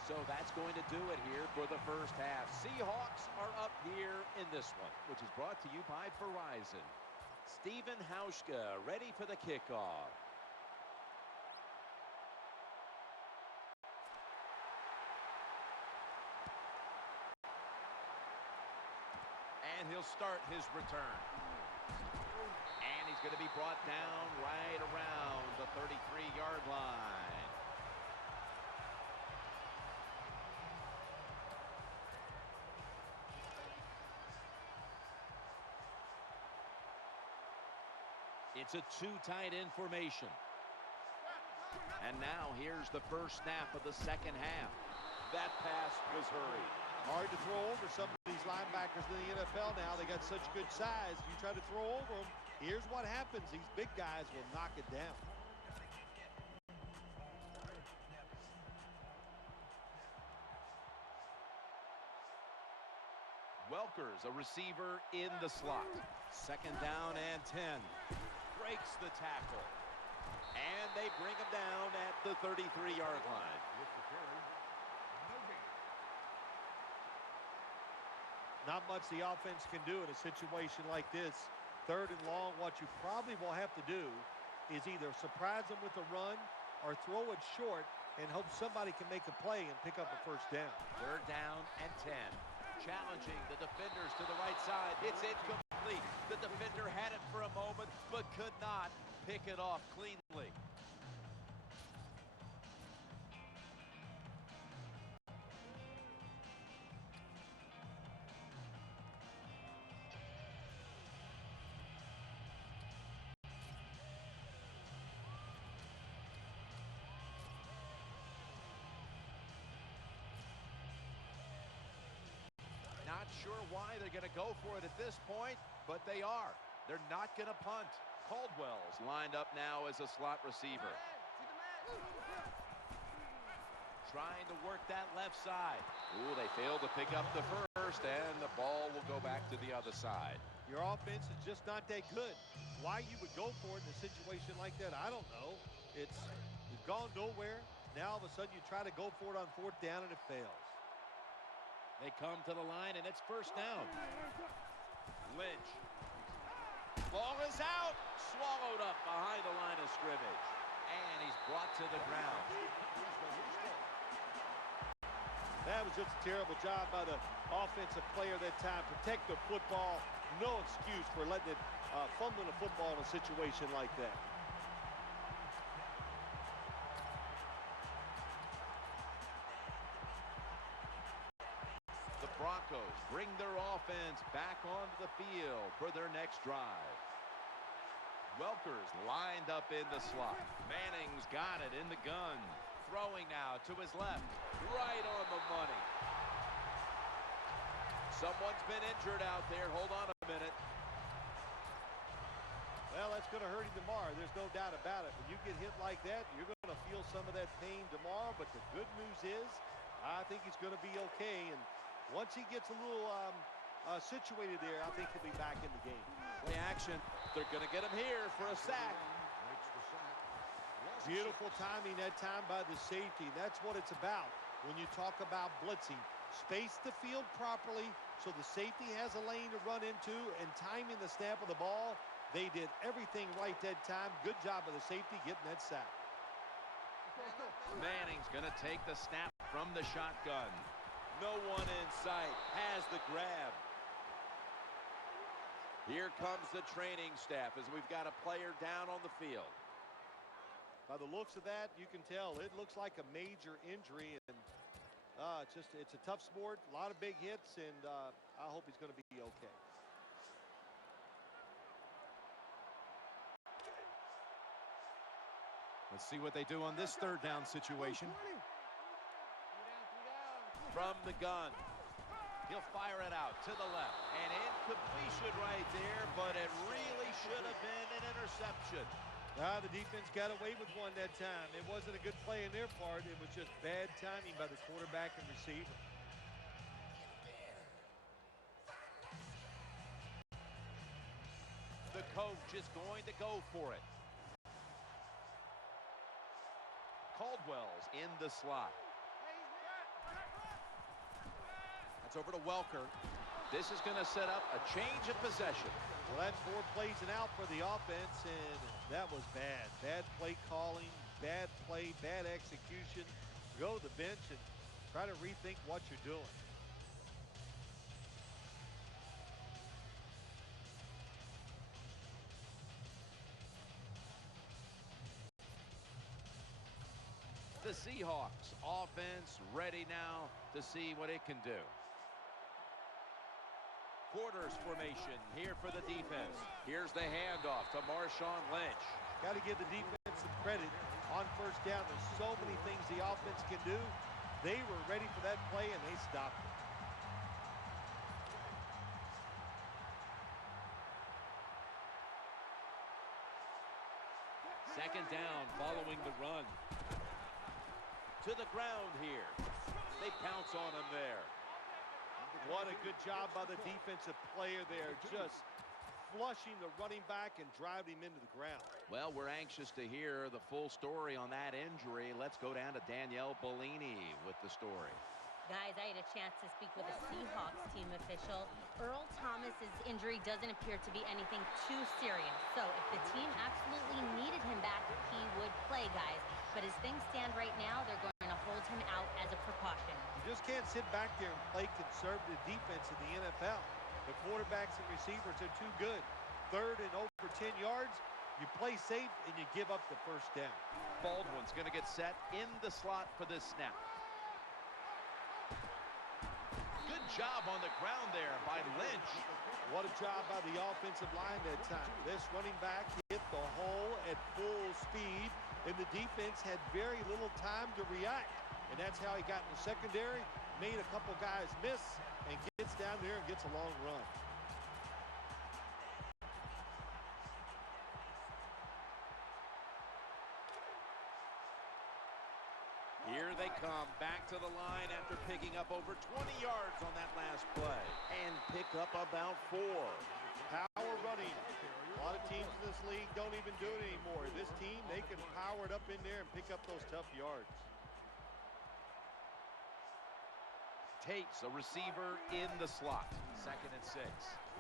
So that's going to do it here for the first half. Seahawks are up here in this one, which is brought to you by Verizon. Stephen Hauschka ready for the kickoff. And he'll start his return. And he's going to be brought down right around the 33-yard line. It's a 2 tight end formation. And now here's the first snap of the second half. That pass was hurried. Hard to throw over some of these linebackers in the NFL now. They got such good size. You try to throw over them, here's what happens. These big guys will knock it down. Welker's a receiver in the slot. 2nd down and 10. Breaks the tackle. And they bring him down at the 33-yard line. With the carry. No gain. Not much the offense can do in a situation like this. 3rd and long, what you probably will have to do is either surprise them with a run or throw it short and hope somebody can make a play and pick up a first down. 3rd down and 10. Challenging the defenders to the right side. It's incomplete. The defender had it for a moment, but could not pick it off cleanly. Not sure why they're going to go for it at this point, but they are. They're not going to punt. Caldwell's lined up now as a slot receiver. Trying to work that left side. Ooh, they failed to pick up the first, and the ball will go back to the other side. Your offense is just not that good. Why you would go for it in a situation like that, I don't know. You've gone nowhere. Now all of a sudden you try to go for it on 4th down and it fails. They come to the line, and it's 1st down. Lynch. Ball is out. Swallowed up behind the line of scrimmage. And he's brought to the ground. That was just a terrible job by the offensive player that time. Protect the football. No excuse for letting it fumbling the football in a situation like that. The Broncos bring their offense back onto the field for their next drive. Welker's lined up in the slot. Manning's got it in the gun. Throwing now to his left. Right on the money. Someone's been injured out there. Hold on a minute. Well, that's going to hurt him tomorrow. There's no doubt about it. When you get hit like that, you're going to feel some of that pain tomorrow. But the good news is, I think he's going to be okay. And once he gets a little situated there, I think he'll be back in the game. Play action. They're going to get him here for a sack. Beautiful timing that time by the safety. That's what it's about when you talk about blitzing. Space the field properly so the safety has a lane to run into, and timing the snap of the ball. They did everything right that time. Good job of the safety getting that sack. Manning's going to take the snap from the shotgun. No one in sight. Has the grab. Here comes the training staff as we've got a player down on the field. By the looks of that, you can tell it looks like a major injury, and it's a tough sport, a lot of big hits, and I hope he's going to be okay. Let's see what they do on this 3rd down situation. From the gun. He'll fire it out to the left. An incompletion right there, but it really should have been an interception. The defense got away with one that time. It wasn't a good play in their part. It was just bad timing by the quarterback and receiver. The coach is going to go for it. Caldwell's in the slot. That's over to Welker. This is going to set up a change of possession. Well, that's 4 plays and out for the offense, and that was bad. Bad play calling, bad play, bad execution. Go to the bench and try to rethink what you're doing. The Seahawks offense ready now to see what it can do. Quarters formation here for the defense. Here's the handoff to Marshawn Lynch. Got to give the defense some credit on 1st down. There's so many things the offense can do. They were ready for that play, and they stopped it. Second down following the run. To the ground here. They pounce on him there. What a good job by the defensive player there. Just flushing the running back and driving him into the ground. Well, we're anxious to hear the full story on that injury. Let's go down to Danielle Bellini with the story. Guys, I had a chance to speak with a Seahawks team official. Earl Thomas's injury doesn't appear to be anything too serious. So if the team absolutely needed him back, he would play, guys. But as things stand right now, they're going to hold him out as a precaution. You just can't sit back there and play conservative defense in the NFL. The quarterbacks and receivers are too good. 3rd and over 10 yards, you play safe and you give up the 1st down. Baldwin's going to get set in the slot for this snap. Good job on the ground there by Lynch. What a job by the offensive line that time. This running back hit the hole at full speed, and the defense had very little time to react. And that's how he got in the secondary, made a couple guys miss, and gets down there and gets a long run. Here they come back to the line after picking up over 20 yards on that last play. And pick up about 4. Power running. A lot of teams in this league don't even do it anymore. This team, they can power it up in there and pick up those tough yards. Takes a receiver in the slot. 2nd and 6.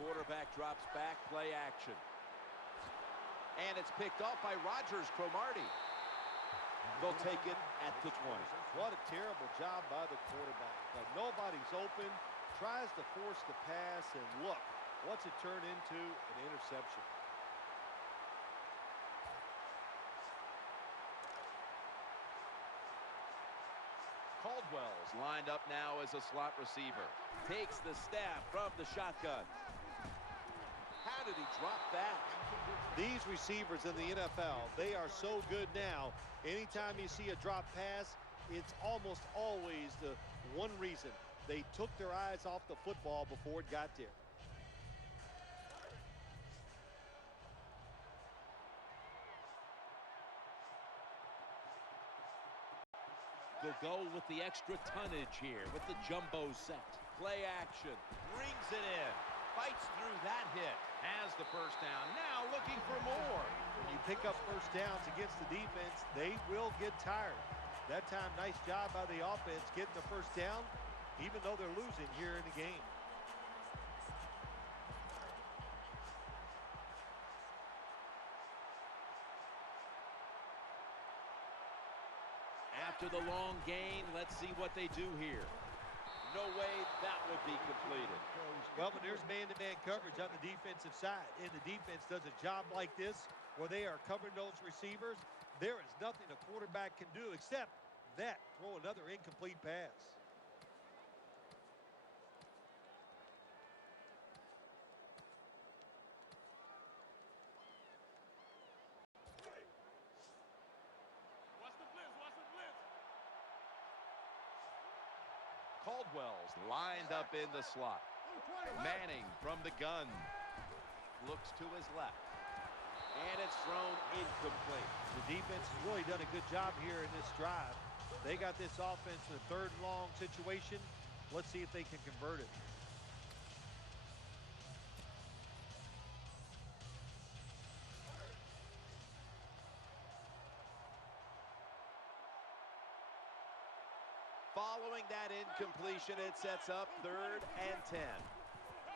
Quarterback drops back, play action. And it's picked off by Rogers Cromartie. They'll take it at the 20. What a terrible job by the quarterback. But nobody's open, tries to force the pass, and look, what's it turned into? An interception. Caldwell's lined up now as a slot receiver. Takes the snap from the shotgun. How did he drop that? These receivers in the NFL, they are so good now. Anytime you see a drop pass, it's almost always the one reason. They took their eyes off the football before it got there. They'll go with the extra tonnage here with the jumbo set. Play action. Brings it in. Fights through that hit. Has the first down. Now looking for more. When you pick up first downs against the defense, they will get tired. That time, nice job by the offense getting the first down, even though they're losing here in the game. After the long gain, let's see what they do here. No way that will be completed. Well, when there's man-to-man coverage on the defensive side, and the defense does a job like this where they are covering those receivers, there is nothing a quarterback can do except that, throw another incomplete pass. Caldwell's lined up in the slot. Manning from the gun. Looks to his left. And it's thrown incomplete. The defense has really done a good job here in this drive. They got this offense in a 3rd and long situation. Let's see if they can convert it. Following that incompletion, it sets up 3rd and 10.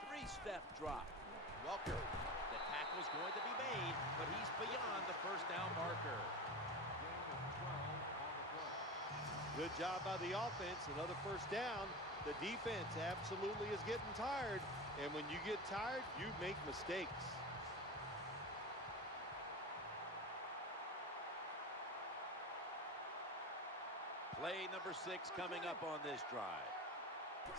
3-step drop. Welker. The tackle's going to be made, but he's beyond the first down marker. Good job by the offense. Another first down. The defense absolutely is getting tired. And when you get tired, you make mistakes. Play number 6 coming up on this drive.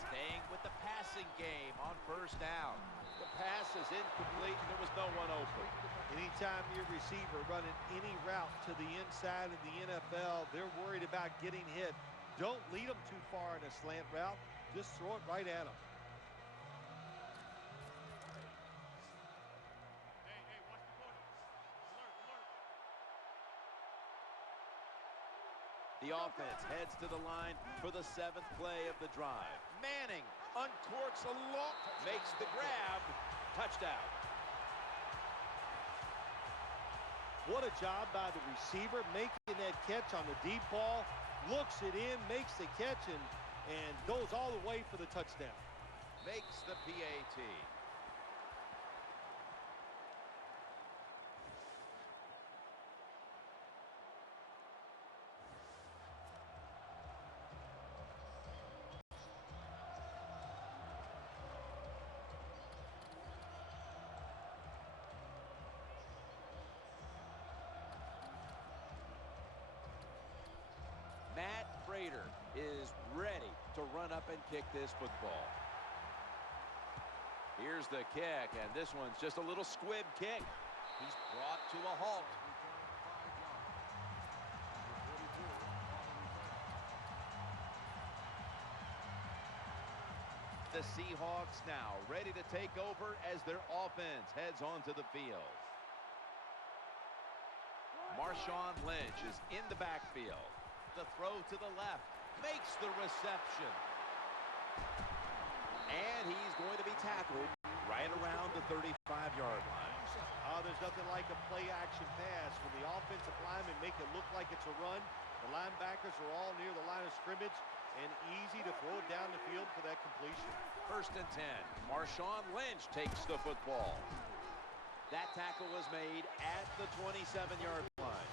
Staying with the passing game on first down. The pass is incomplete, and there was no one open. Anytime your receiver running any route to the inside of the NFL, they're worried about getting hit. Don't lead them too far in a slant route. Just throw it right at them. The offense heads to the line for the 7th play of the drive. Manning uncorks a long, makes the grab. Touchdown. What a job by the receiver making that catch on the deep ball. Looks it in, makes the catch, and goes all the way for the touchdown. Makes the PAT. Is ready to run up and kick this football. Here's the kick, and this one's just a little squib kick. He's brought to a halt. The Seahawks now ready to take over as their offense heads onto the field. Marshawn Lynch is in the backfield. The throw to the left, makes the reception. And he's going to be tackled right around the 35-yard line. There's nothing like a play-action pass. When the offensive linemen make it look like it's a run, the linebackers are all near the line of scrimmage and easy to throw it down the field for that completion. 1st and 10. Marshawn Lynch takes the football. That tackle was made at the 27-yard line.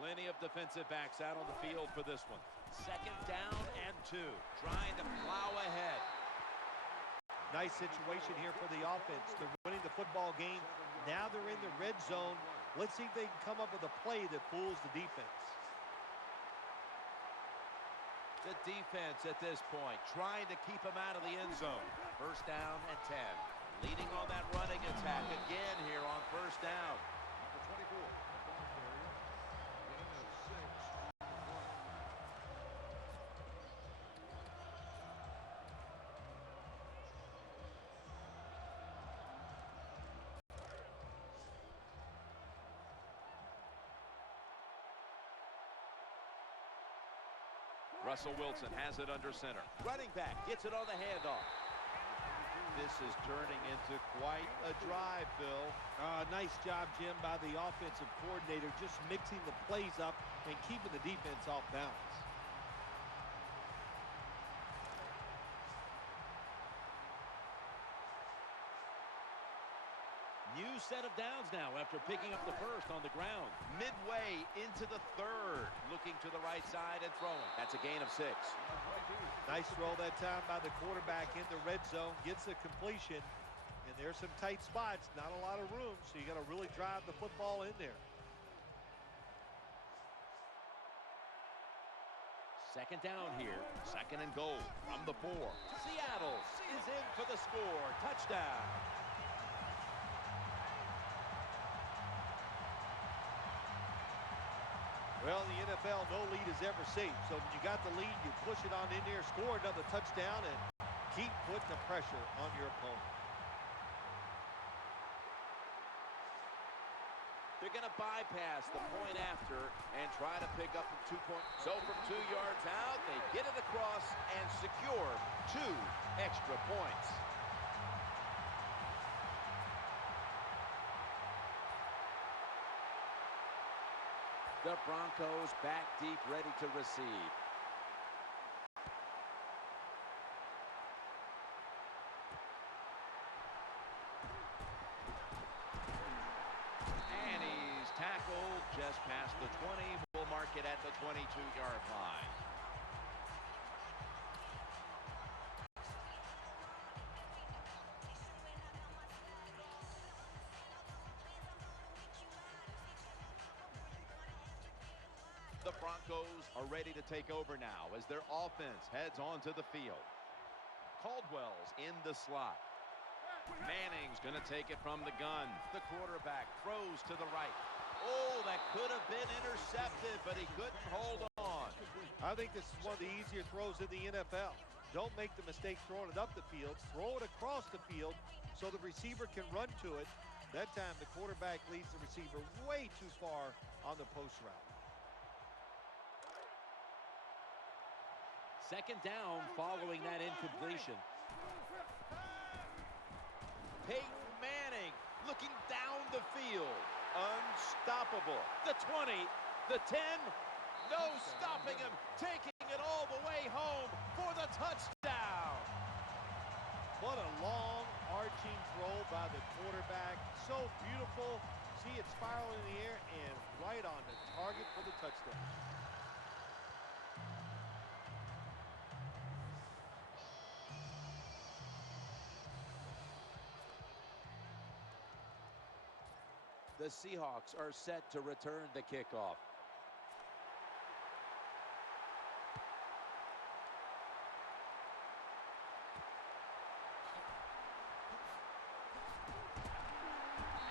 Plenty of defensive backs out on the field for this one. 2nd down and 2. Trying to plow ahead. Nice situation here for the offense. They're winning the football game. Now they're in the red zone. Let's see if they can come up with a play that fools the defense. The defense at this point trying to keep him out of the end zone. 1st down and 10. Leading on that running attack again here on 1st down. Number 24. Russell Wilson has it under center. Running back gets it on the handoff. This is turning into quite a drive, Phil. Nice job, Jim, by the offensive coordinator, just mixing the plays up and keeping the defense off balance. New set of downs now after picking up the 1st on the ground. Midway into the 3rd. Looking to the right side and throwing. That's a gain of 6. Nice throw that time by the quarterback in the red zone. Gets the completion. And there's some tight spots. Not a lot of room, so you got to really drive the football in there. 2nd down here. 2nd and goal from the 4. Seattle is in for the score. Touchdown. Well, in the NFL, no lead is ever safe. So when you got the lead, you push it on in there, score another touchdown, and keep putting the pressure on your opponent. They're going to bypass the point after and try to pick up the 2 points. So from 2 yards out, they get it across and secure 2 extra points. The Broncos back deep, ready to receive. And he's tackled just past the 20. We'll mark it at the 22-yard line. The Broncos are ready to take over now as their offense heads onto the field. Caldwell's in the slot. Manning's going to take it from the gun. The quarterback throws to the right. Oh, that could have been intercepted, but he couldn't hold on. I think this is one of the easier throws in the NFL. Don't make the mistake throwing it up the field. Throw it across the field so the receiver can run to it. That time the quarterback leads the receiver way too far on the post route. 2nd down following that incompletion. Peyton Manning looking down the field. Unstoppable. The 20, the 10, no stopping him. Taking it all the way home for the touchdown. What a long arching throw by the quarterback. So beautiful. See it spiral in the air and right on the target for the touchdown. The Seahawks are set to return the kickoff.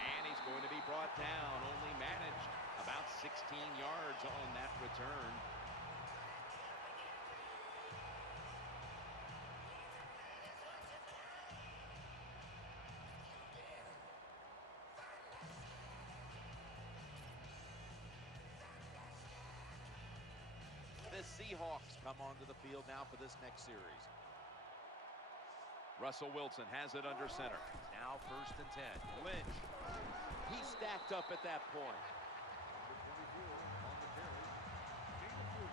And he's going to be brought down, only managed about 16 yards on that return. Seahawks come onto the field now for this next series. Russell Wilson has it under center. Now 1st and 10. Lynch. He's stacked up at that point. Number 24 on the carry. Gain of 3.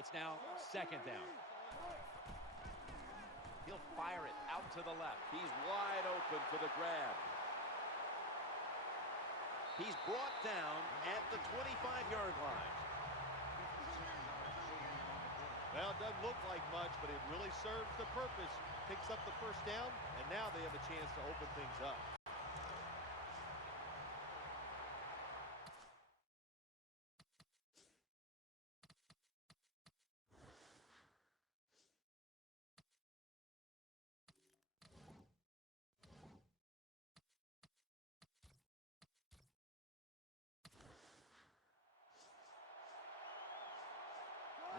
It's now 2nd down. He'll fire it out to the left. He's wide open for the grab. He's brought down at the 25-yard line. Well, it doesn't look like much, but it really serves the purpose. Picks up the 1st down, and now they have a chance to open things up.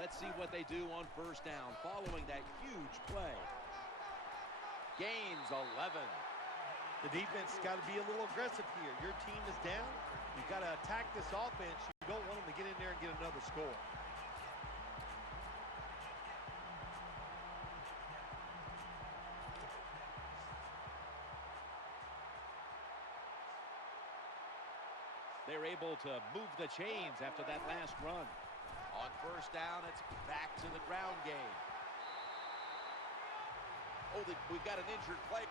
Let's see what they do on 1st down following that huge play. Gains 11. The defense has got to be a little aggressive here. Your team is down. You've got to attack this offense. You don't want them to get in there and get another score. They're able to move the chains after that last run. On 1st down, it's back to the ground game. Oh, we've got an injured player.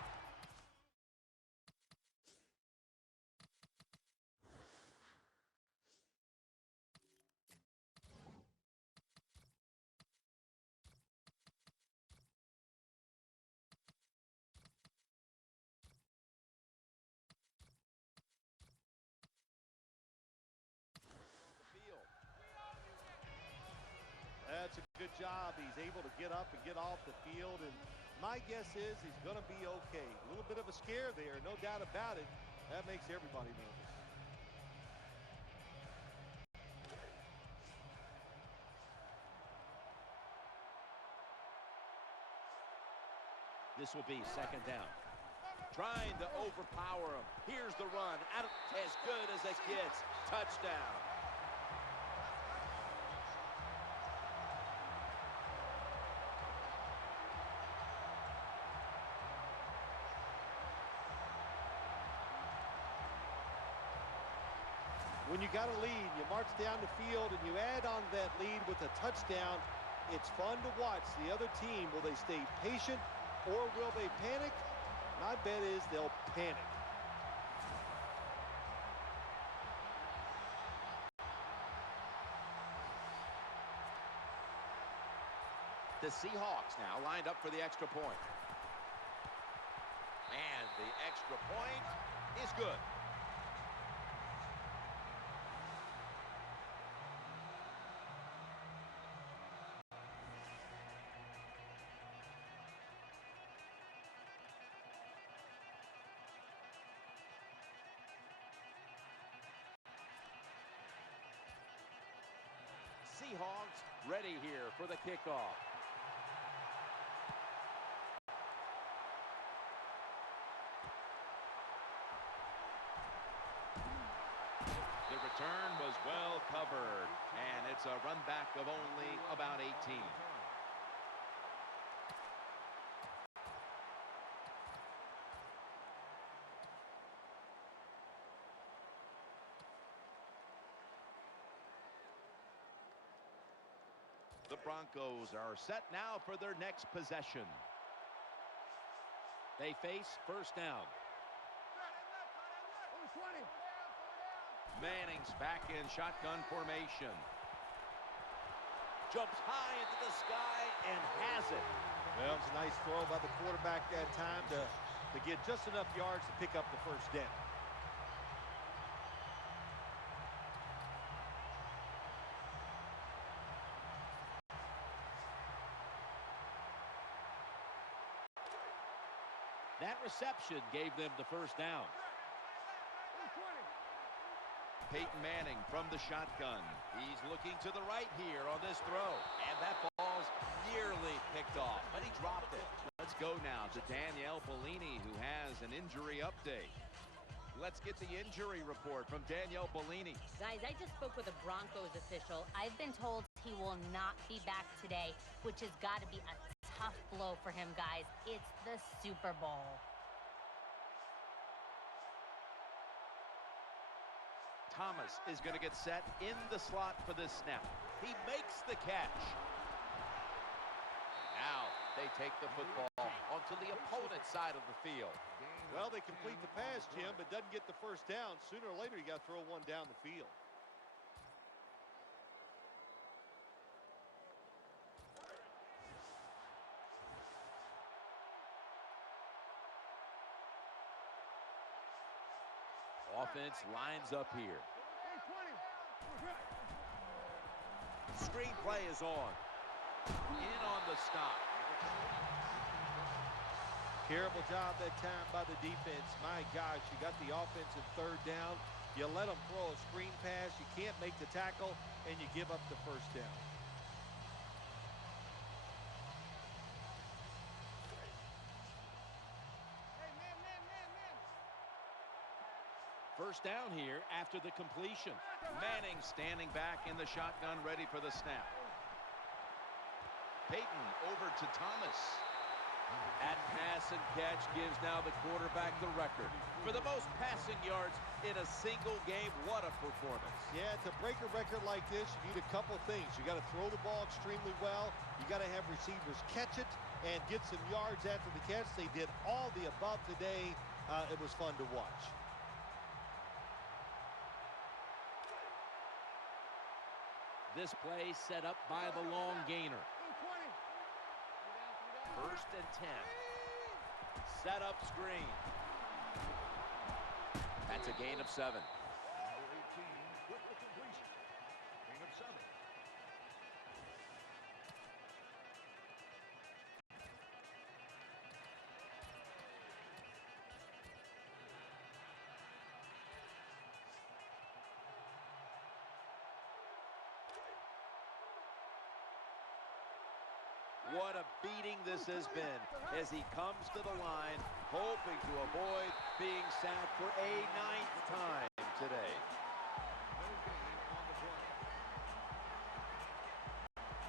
That's a good job. He's able to get up and get off the field, and my guess is he's going to be okay. A little bit of a scare there, no doubt about it. That makes everybody nervous. This will be 2nd down. Trying to overpower him. Here's the run. As good as it gets. Touchdown. When you got a lead, you march down the field and you add on that lead with a touchdown, it's fun to watch the other team. Will they stay patient or will they panic? My bet is they'll panic. The Seahawks now lined up for the extra point. And the extra point is good. Seahawks ready here for the kickoff. The return was well covered, and it's a run back of only about 18. The Broncos are set now for their next possession. They face 1st down. Manning's back in shotgun formation. Jumps high into the sky and has it. Well, it's a nice throw by the quarterback that time to get just enough yards to pick up the 1st down. That reception gave them the 1st down. Peyton Manning from the shotgun. He's looking to the right here on this throw. And that ball's nearly picked off, but he dropped it. Let's go now to Danielle Bellini, who has an injury update. Let's get the injury report from Danielle Bellini. Guys, I just spoke with a Broncos official. I've been told he will not be back today, which has got to be a tough blow for him, guys. It's the Super Bowl. Thomas is going to get set in the slot for this snap. He makes the catch. Now they take the football onto the opponent's side of the field. Well, they complete the pass, Jim, but doesn't get the first down. Sooner or later, you got to throw one down the field. Offense lines up here. Screenplay is on. In on the stop. Terrible job that time by the defense. My gosh, you got the offensive third down. You let them throw a screen pass. You can't make the tackle, and you give up the first down. First down here after the completion. Manning standing back in the shotgun, ready for the snap. Peyton over to Thomas. That pass and catch gives now the quarterback the record for the most passing yards in a single game. What a performance. Yeah, to break a record like this, you need a couple things. You got to throw the ball extremely well. You got to have receivers catch it and get some yards after the catch. They did all the above today. It was fun to watch. This play set up by the long gainer. First and 10. Set up screen. That's a gain of 7. Number 18 with the completion. Gain of 7. What a beating this has been as he comes to the line, hoping to avoid being sacked for a 9th time today. No gain on the play.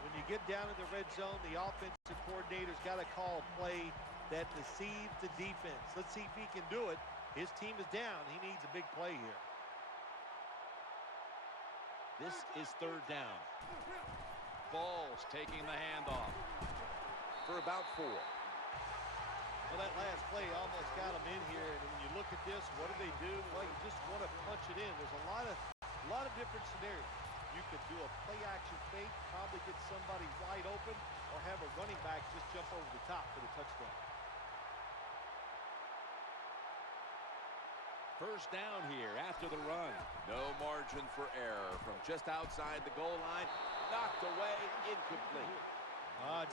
When you get down in the red zone, the offensive coordinator's got to call a play that deceives the defense. Let's see if he can do it. His team is down. He needs a big play here. This is third down. Balls taking the handoff for about 4. Well, that last play almost got him in here. And when you look at this, what do they do? Well, you just want to punch it in. There's a lot of different scenarios. You could do a play-action fake, probably get somebody wide open, or have a running back just jump over the top for the touchdown. First down here after the run. No margin for error from just outside the goal line. Knocked away, incomplete.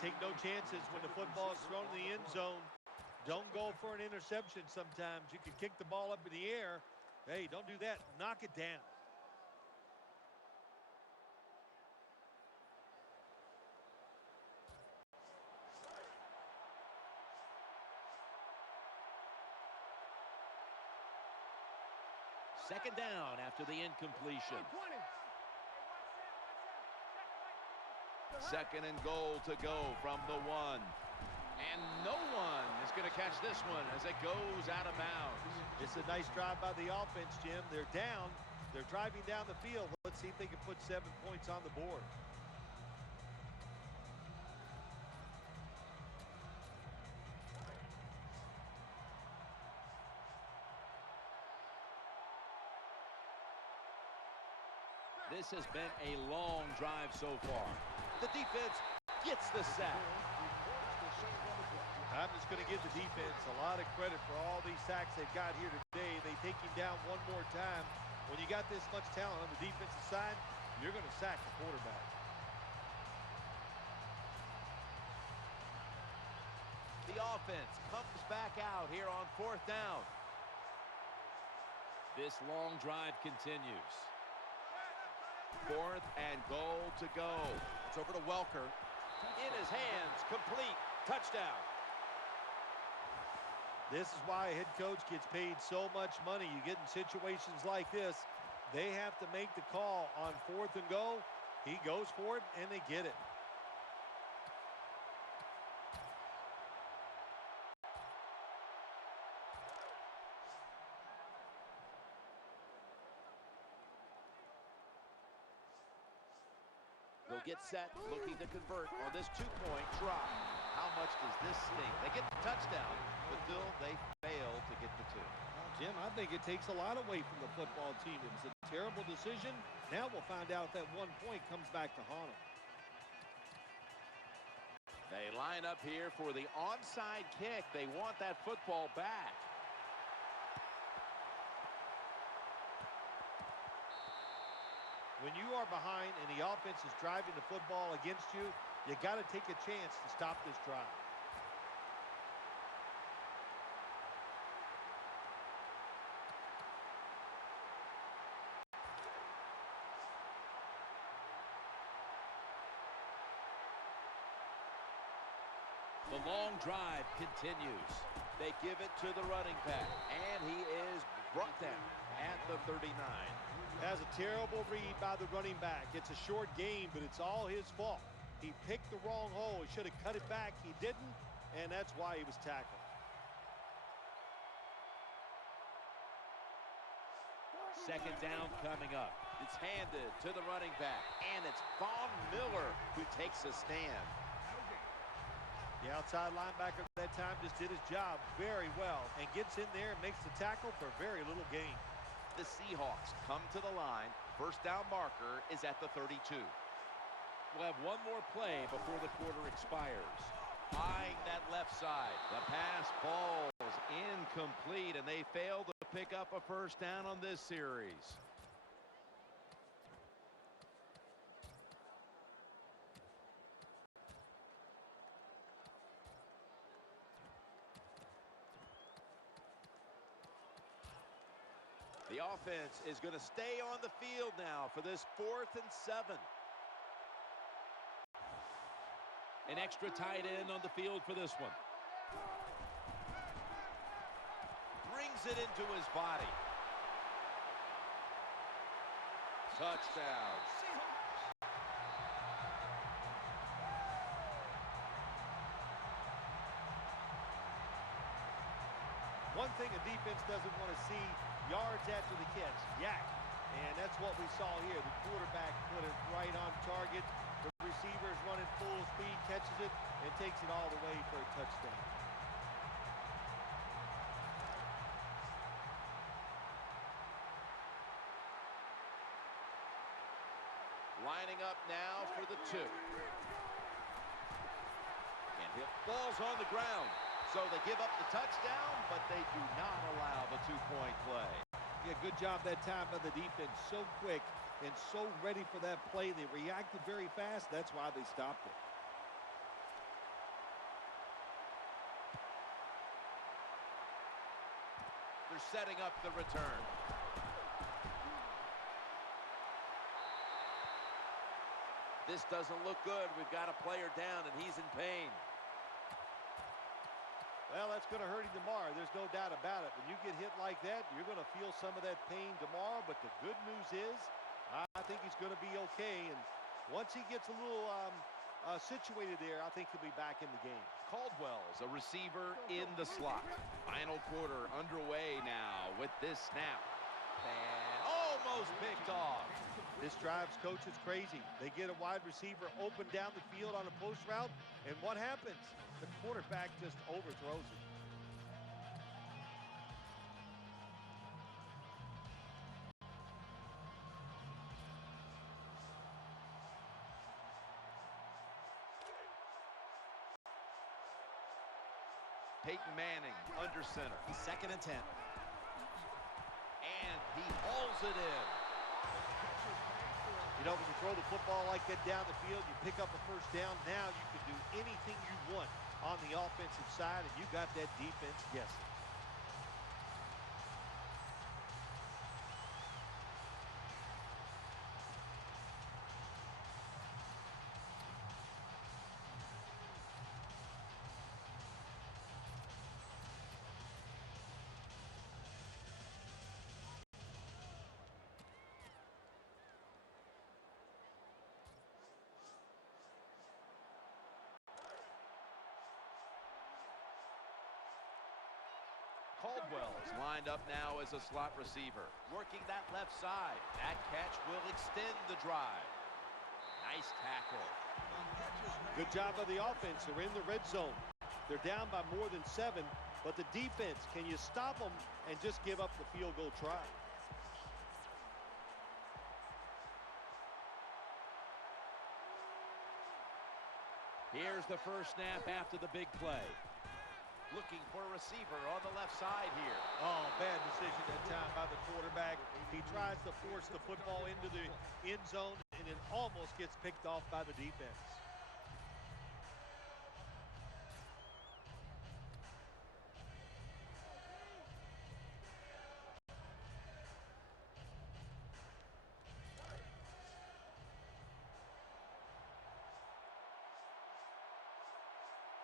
Take no chances when the football is thrown in the end zone. Don't go for an interception sometimes. You can kick the ball up in the air. Hey, don't do that. Knock it down. Second down after the incompletion. Second and goal to go from the 1. And no one is going to catch this one as it goes out of bounds. It's a nice drive by the offense, Jim. They're down. They're driving down the field. Let's see if they can put 7 points on the board. This has been a long drive so far. The defense gets the sack. I'm just going to give the defense a lot of credit for all these sacks they've got here today. They take him down one more time. When you got this much talent on the defensive side, you're going to sack the quarterback. The offense comes back out here on 4th down. This long drive continues. 4th and goal to go. It's over to Welker. In his hands, complete, touchdown. This is why a head coach gets paid so much money. You get in situations like this, they have to make the call on 4th and goal. He goes for it, and they get it. They'll get set, looking to convert on this two-point try. How much does this sting? They get the touchdown, but still they fail to get the two. Well, Jim, I think it takes a lot away from the football team. It was a terrible decision. Now we'll find out if that 1 point comes back to haunt them. They line up here for the onside kick. They want that football back. When you are behind and the offense is driving the football against you, you got to take a chance to stop this drive. The long drive continues. They give it to the running back, and he is brought down at the 39. Has a terrible read by the running back. It's a short game, but it's all his fault. He picked the wrong hole. He should have cut it back. He didn't, and that's why he was tackled. Second down coming up. It's handed to the running back, and it's Von Miller who takes a stand. The outside linebacker that time just did his job very well and gets in there and makes the tackle for very little gain. The Seahawks come to the line. First down marker is at the 32. We'll have one more play before the quarter expires. Eyeing that left side. The pass falls incomplete, and they fail to pick up a first down on this series. The offense is going to stay on the field now for this 4th and 7. An extra tight end on the field for this one. Brings it into his body. Touchdown. One thing a defense doesn't want to see, yards after the catch, yak. And that's what we saw here. The quarterback put it right on target. The receiver is running full speed, catches it, and takes it all the way for a touchdown. Lining up now for the 2. And he falls on the ground. So they give up the touchdown, but they do not allow the 2-point play. Yeah, good job that time by the defense. So quick and so ready for that play. They reacted very fast. That's why they stopped it. They're setting up the return. This doesn't look good. We've got a player down, and he's in pain. Well, that's going to hurt him tomorrow. There's no doubt about it. When you get hit like that, you're going to feel some of that pain tomorrow. But the good news is, I think he's going to be okay. And once he gets a little situated there, I think he'll be back in the game. Caldwell's a receiver in the slot. Final quarter underway now with this snap. And almost picked off. This drives coaches crazy. They get a wide receiver open down the field on a post route, and what happens? The quarterback just overthrows it. Peyton Manning under center. 2nd and 10. And he hauls it in. You know, when you throw the football like that down the field, you pick up a first down. Now you can do anything you want on the offensive side, and you got that defense guessing. Caldwell is lined up now as a slot receiver, working that left side. That catch will extend the drive. Nice tackle. Good job of the offense. They're in the red zone. They're down by more than 7, but the defense, can you stop them and just give up the field goal try? Here's the first snap after the big play. Looking for a receiver on the left side here. Oh, bad decision that time by the quarterback. He tries to force the football into the end zone, and it almost gets picked off by the defense.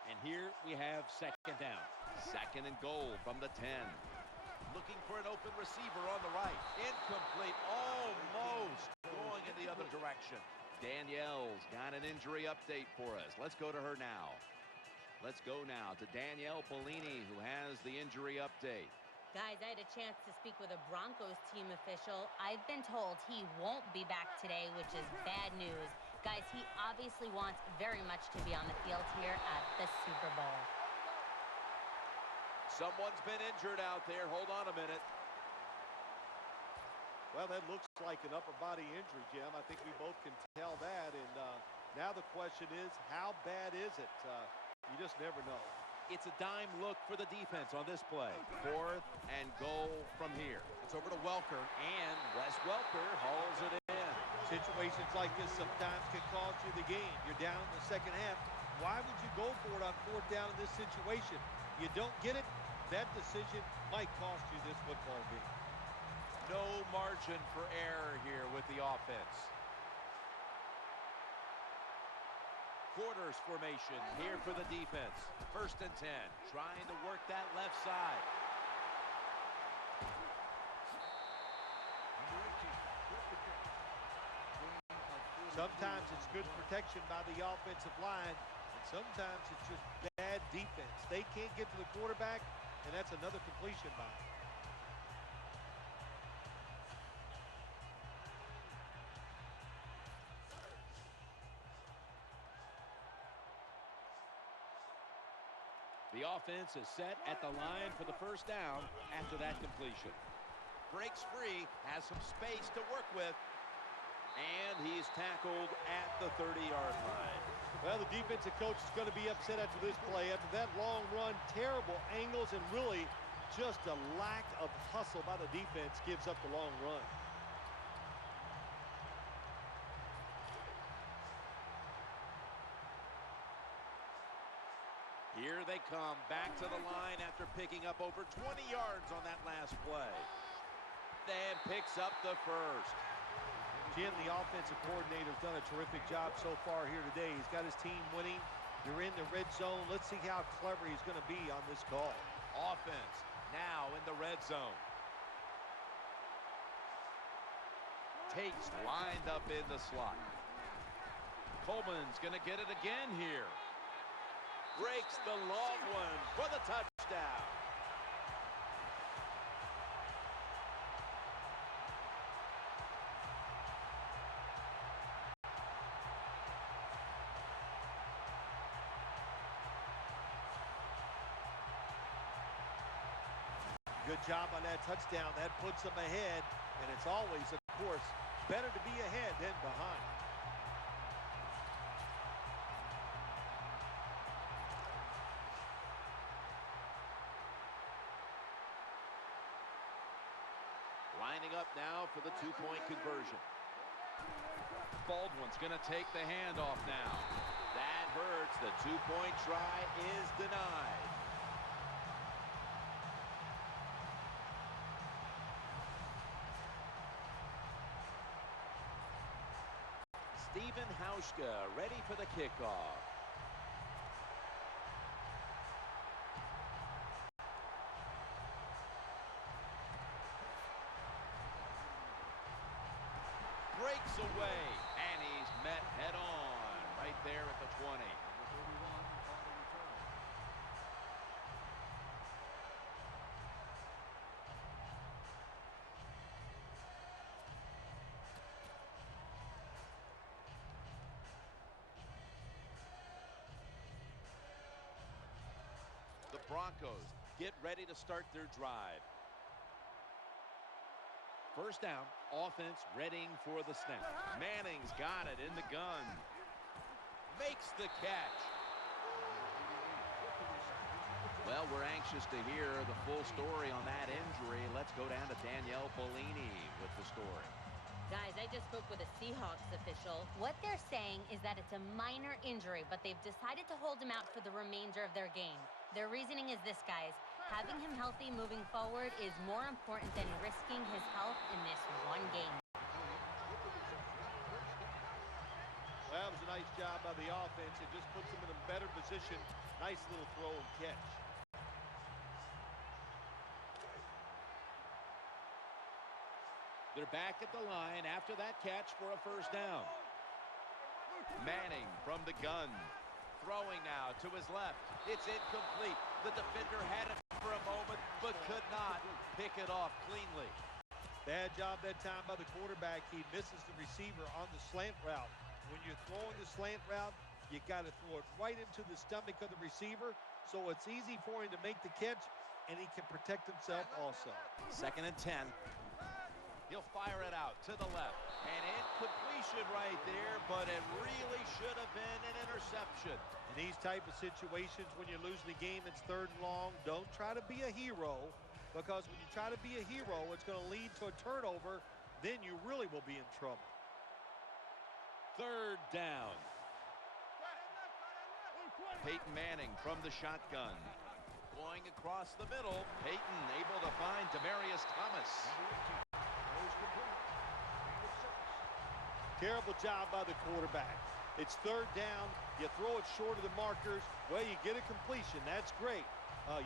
And here we have second down. Second and goal from the 10. Looking for an open receiver on the right. Incomplete. Almost going in the other direction. Danielle's got an injury update for us. Let's go to her now. Let's go now to Danielle Bellini, who has the injury update. Guys, I had a chance to speak with a Broncos team official. I've been told he won't be back today, which is bad news. Guys, he obviously wants very much to be on the field here at the Super Bowl. Someone's been injured out there. Hold on a minute. Well, that looks like an upper body injury, Jim. I think we both can tell that. And now the question is, how bad is it? You just never know. It's a dime look for the defense on this play. 4th and goal from here. It's over to Welker, and Wes Welker hauls it in. Situations like this sometimes can cost you the game. You're down in the second half. Why would you go for it on 4th down in this situation? You don't get it, that decision might cost you this football game. No margin for error here with the offense. Quarters formation here for the defense. 1st and 10, trying to work that left side. Sometimes it's good protection by the offensive line, and sometimes it's just bad defense. They can't get to the quarterback, and that's another completion by him. The offense is set at the line for the first down after that completion. Breaks free, has some space to work with, and he's tackled at the 30-yard line. Well, the defensive coach is going to be upset after this play. After that long run, terrible angles, and really just a lack of hustle by the defense gives up the long run. Here they come back to the line after picking up over 20 yards on that last play. And picks up the first. Jim, the offensive coordinator, has done a terrific job so far here today. He's got his team winning. You're in the red zone. Let's see how clever he's going to be on this call. Offense now in the red zone. Tate's lined up in the slot. Coleman's going to get it again here. Breaks the long one for the touchdown. Good job on that touchdown. That puts them ahead, and it's always, of course, better to be ahead than behind. Lining up now for the two-point conversion. Baldwin's going to take the handoff now. That hurts. The two-point try is denied. Stephen Hauschka ready for the kickoff. Breaks away, and he's met head-on right there at the 20. Broncos get ready to start their drive. First down, offense readying for the snap. Manning's got it in the gun. Makes the catch. Well, we're anxious to hear the full story on that injury. Let's go down to Danielle Bellini with the story. Guys, I just spoke with a Seahawks official. What they're saying is that it's a minor injury, but they've decided to hold him out for the remainder of their game. Their reasoning is this, guys. Having him healthy moving forward is more important than risking his health in this one game. That was a nice job by the offense. It just puts them in a better position. Nice little throw and catch. They're back at the line after that catch for a first down. Manning from the gun. Throwing now to his left. It's incomplete. The defender had it for a moment, but could not pick it off cleanly. Bad job that time by the quarterback. He misses the receiver on the slant route. When you're throwing the slant route, you got to throw it right into the stomach of the receiver, so it's easy for him to make the catch, and he can protect himself also. 2nd and 10. He'll fire it out to the left. An incompletion right there, but it really should have been an interception. In these type of situations, when you're losing the game, it's 3rd and long. Don't try to be a hero, because when you try to be a hero, it's going to lead to a turnover. Then you really will be in trouble. 3rd down. Peyton Manning from the shotgun. Going across the middle. Peyton able to find Demaryius Thomas. Terrible job by the quarterback. It's 3rd down. You throw it short of the markers. Well, you get a completion. That's great.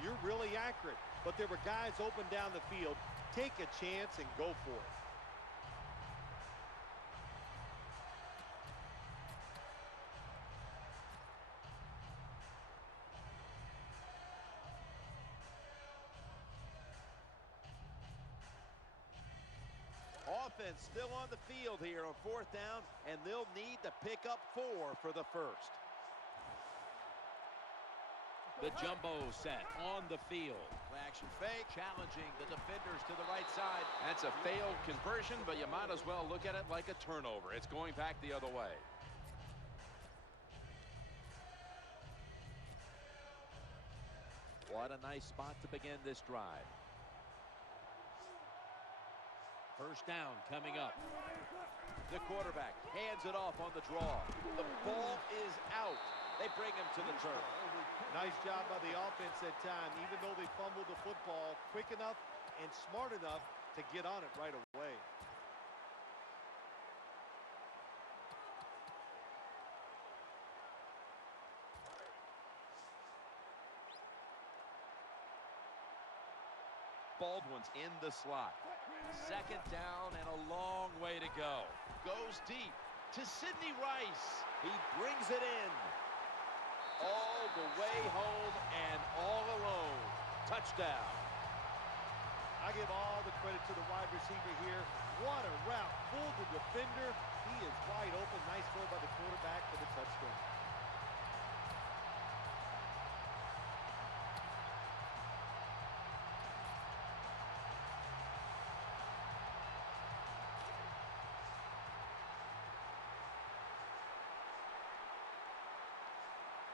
You're really accurate. But there were guys open down the field. Take a chance and go for it. Offense still on the field here on 4th down, and they'll need to pick up 4 for the first. The jumbo set on the field. Action fake, challenging the defenders to the right side. That's a failed conversion, but you might as well look at it like a turnover. It's going back the other way. What a nice spot to begin this drive. First down coming up. The quarterback hands it off on the draw. The ball is out. They bring him to the turf. Nice job by the offense that time. Even though they fumbled the football, quick enough and smart enough to get on it right away. Baldwin's in the slot. 2nd down and a long way to go. Goes deep to Sidney Rice. He brings it in. All the way home and all alone. Touchdown. I give all the credit to the wide receiver here. What a route. Fooled the defender. He is wide open. Nice throw by the quarterback for the touchdown.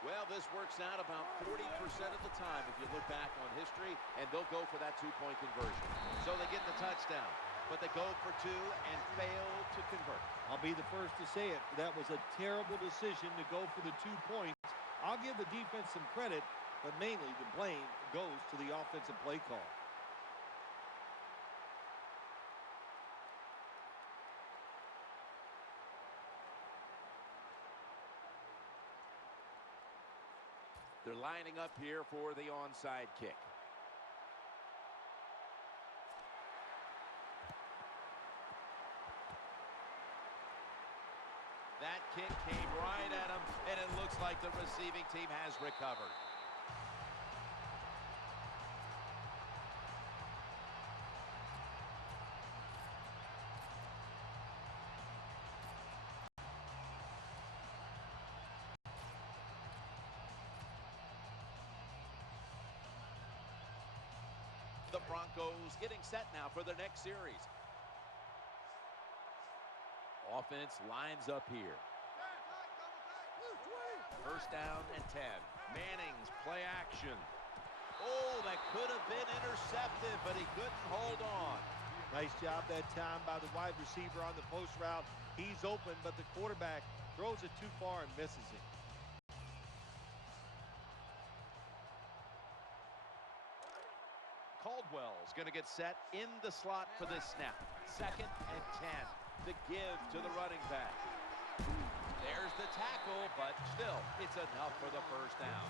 Well, this works out about 40% of the time if you look back on history, and they'll go for that 2-point conversion. So they get the touchdown, but they go for 2 and fail to convert. I'll be the first to say it. That was a terrible decision to go for the 2 points. I'll give the defense some credit, but mainly the blame goes to the offensive play call. They're lining up here for the onside kick. That kick came right at him, and it looks like the receiving team has recovered. Broncos getting set now for their next series. Offense lines up here. First down and 10. Manning's play action. Oh, that could have been intercepted, but he couldn't hold on. Nice job that time by the wide receiver on the post route. He's open, but the quarterback throws it too far and misses it. Caldwell's going to get set in the slot for this snap. Second and 10. The give to the running back. There's the tackle, but still, it's enough for the first down.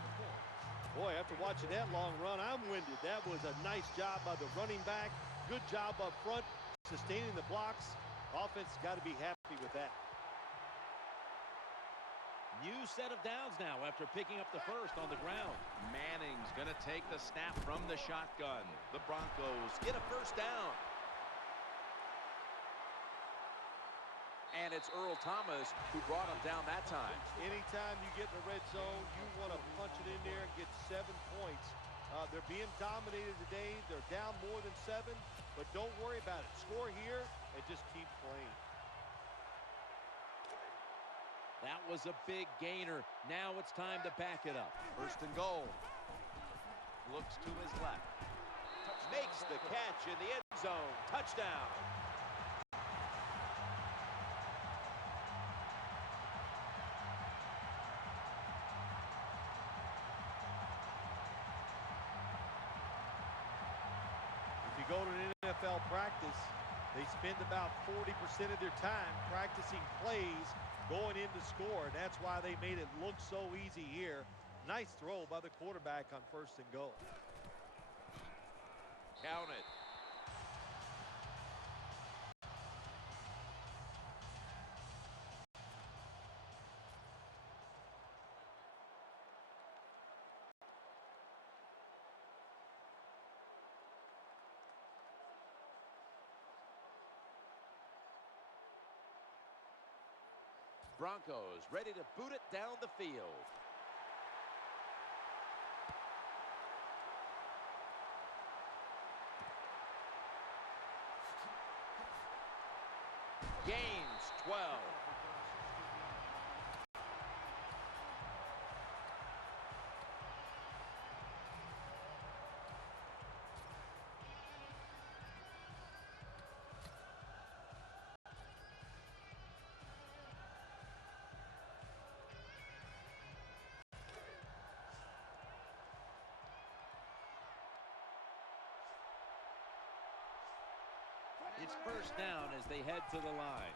Boy, after watching that long run, I'm winded. That was a nice job by the running back. Good job up front, sustaining the blocks. Offense has got to be happy with that. New set of downs now after picking up the first on the ground. Manning's going to take the snap from the shotgun. The Broncos get a first down. And it's Earl Thomas who brought him down that time. Anytime you get in the red zone, you want to punch it in there and get 7 points. They're being dominated today. They're down more than 7, but don't worry about it. Score here and just keep playing. That was a big gainer. Now it's time to back it up. First and goal. Looks to his left. Makes the catch in the end zone. Touchdown. Go to an NFL practice, they spend about 40% of their time practicing plays going in to score. That's why they made it look so easy here. Nice throw by the quarterback on first and goal. Count it. Broncos ready to boot it down the field. Gains 12. It's first down as they head to the line.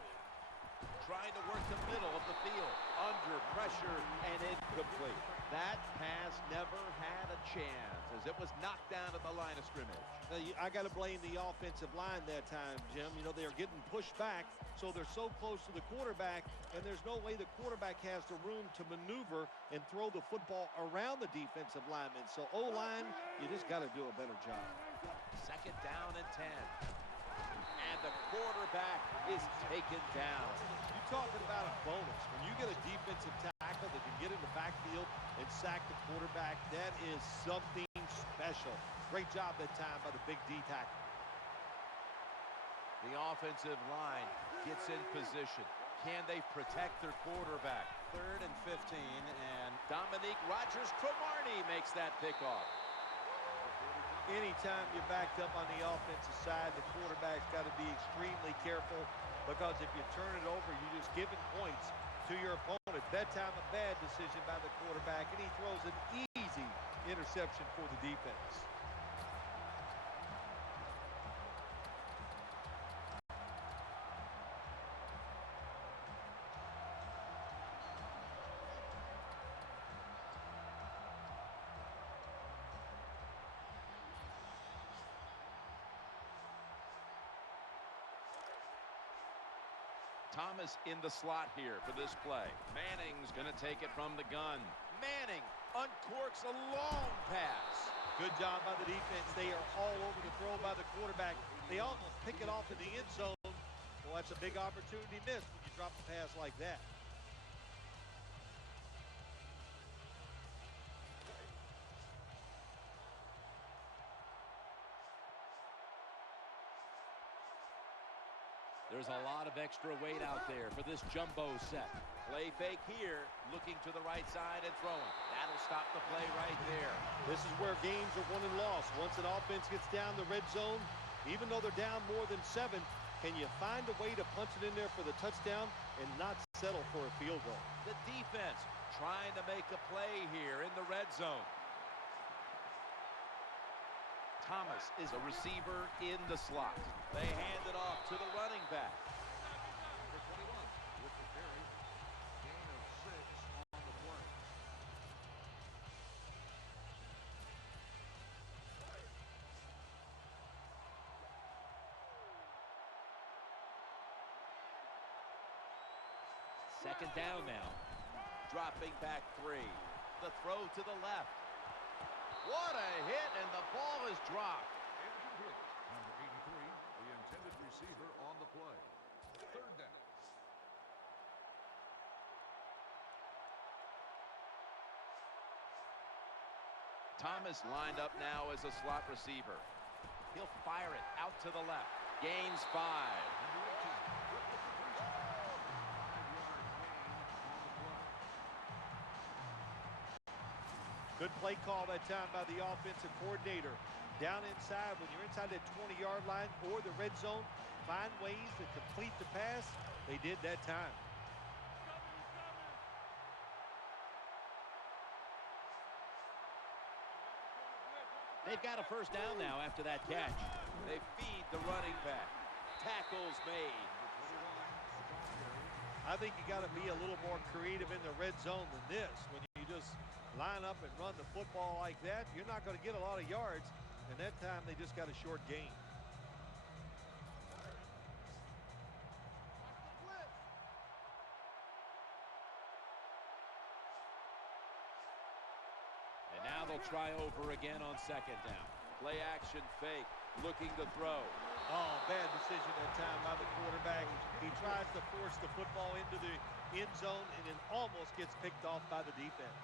Trying to work the middle of the field. Under pressure and incomplete. That pass never had a chance as it was knocked down at the line of scrimmage. I got to blame the offensive line that time, Jim. You know, they're getting pushed back, so they're so close to the quarterback, and there's no way the quarterback has the room to maneuver and throw the football around the defensive lineman. So, O-line, you just got to do a better job. Second down and 10. And the quarterback is taken down. You're talking about a bonus. When you get a defensive tackle that can get in the backfield and sack the quarterback, that is something special. Great job that time by the big D tackle. The offensive line gets in position. Can they protect their quarterback? Third and 15, and Dominique Rodgers-Cromartie makes that pickoff. Anytime you're backed up on the offensive side, the quarterback's got to be extremely careful, because if you turn it over, you're just giving points to your opponent. That time a bad decision by the quarterback, and he throws an easy interception for the defense. Thomas in the slot here for this play. Manning's going to take it from the gun. Manning uncorks a long pass. Good job by the defense. They are all over the throw by the quarterback. They almost pick it off in the end zone. Well, that's a big opportunity missed when you drop a pass like that. There's a lot of extra weight out there for this jumbo set. Play fake here, looking to the right side and throwing. That'll stop the play right there. This is where games are won and lost. Once an offense gets down the red zone, even though they're down more than 7, can you find a way to punch it in there for the touchdown and not settle for a field goal? The defense trying to make a play here in the red zone. Thomas is a receiver in the slot. They hand it off to the running back. Number 21 with the carry. Gain of 6 on the play. Second down now. Dropping back 3. The throw to the left. What a hit, and the ball is dropped. Incomplete. Number 83, the intended receiver on the play. Third down. Thomas lined up now as a slot receiver. He'll fire it out to the left. Gains 5. Number 18 with the completion. 5-yard gain on the play. Good play call that time by the offensive coordinator. Down inside, when you're inside that 20-yard line or the red zone, find ways to complete the pass. They did that time. They've got a first down now after that catch. They feed the running back. Tackles made. I think you got to be a little more creative in the red zone than this. When you just line up and run the football like that, you're not going to get a lot of yards. And that time they just got a short gain. And now they'll try over again on second down. Play action fake, looking to throw. Oh, bad decision that time by the quarterback. He tries to force the football into the end zone, and it almost gets picked off by the defense.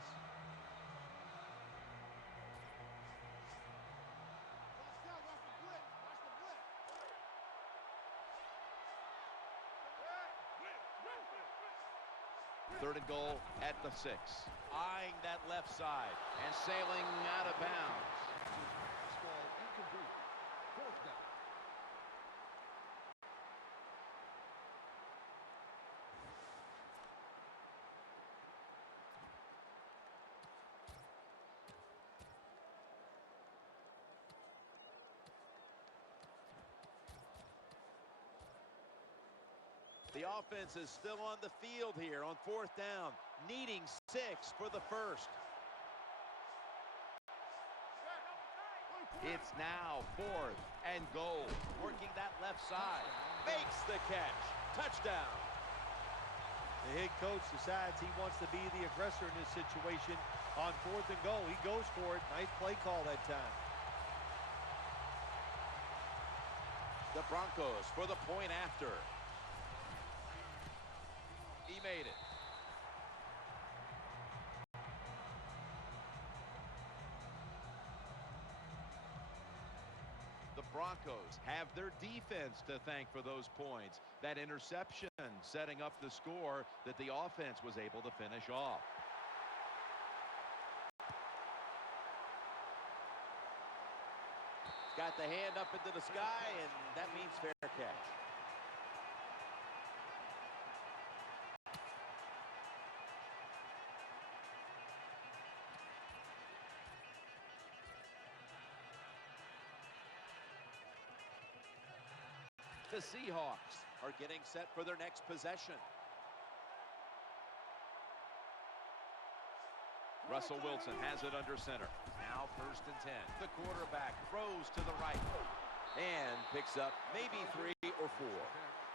Third and goal at the 6. Eyeing that left side and sailing out of bounds. Ball incomplete. Fourth down. The offense is still on the field here on fourth down, needing 6 for the first. It's now 4th and goal. Working that left side. Makes the catch. Touchdown. The head coach decides he wants to be the aggressor in this situation. On 4th and goal, he goes for it. Nice play call that time. The Broncos for the point after. He made it. The Broncos have their defense to thank for those points. That interception setting up the score that the offense was able to finish off. Got the hand up into the sky, and that means fair catch. The Seahawks are getting set for their next possession. Russell Wilson has it under center. Now 1st and 10. The quarterback throws to the right and picks up maybe 3 or 4.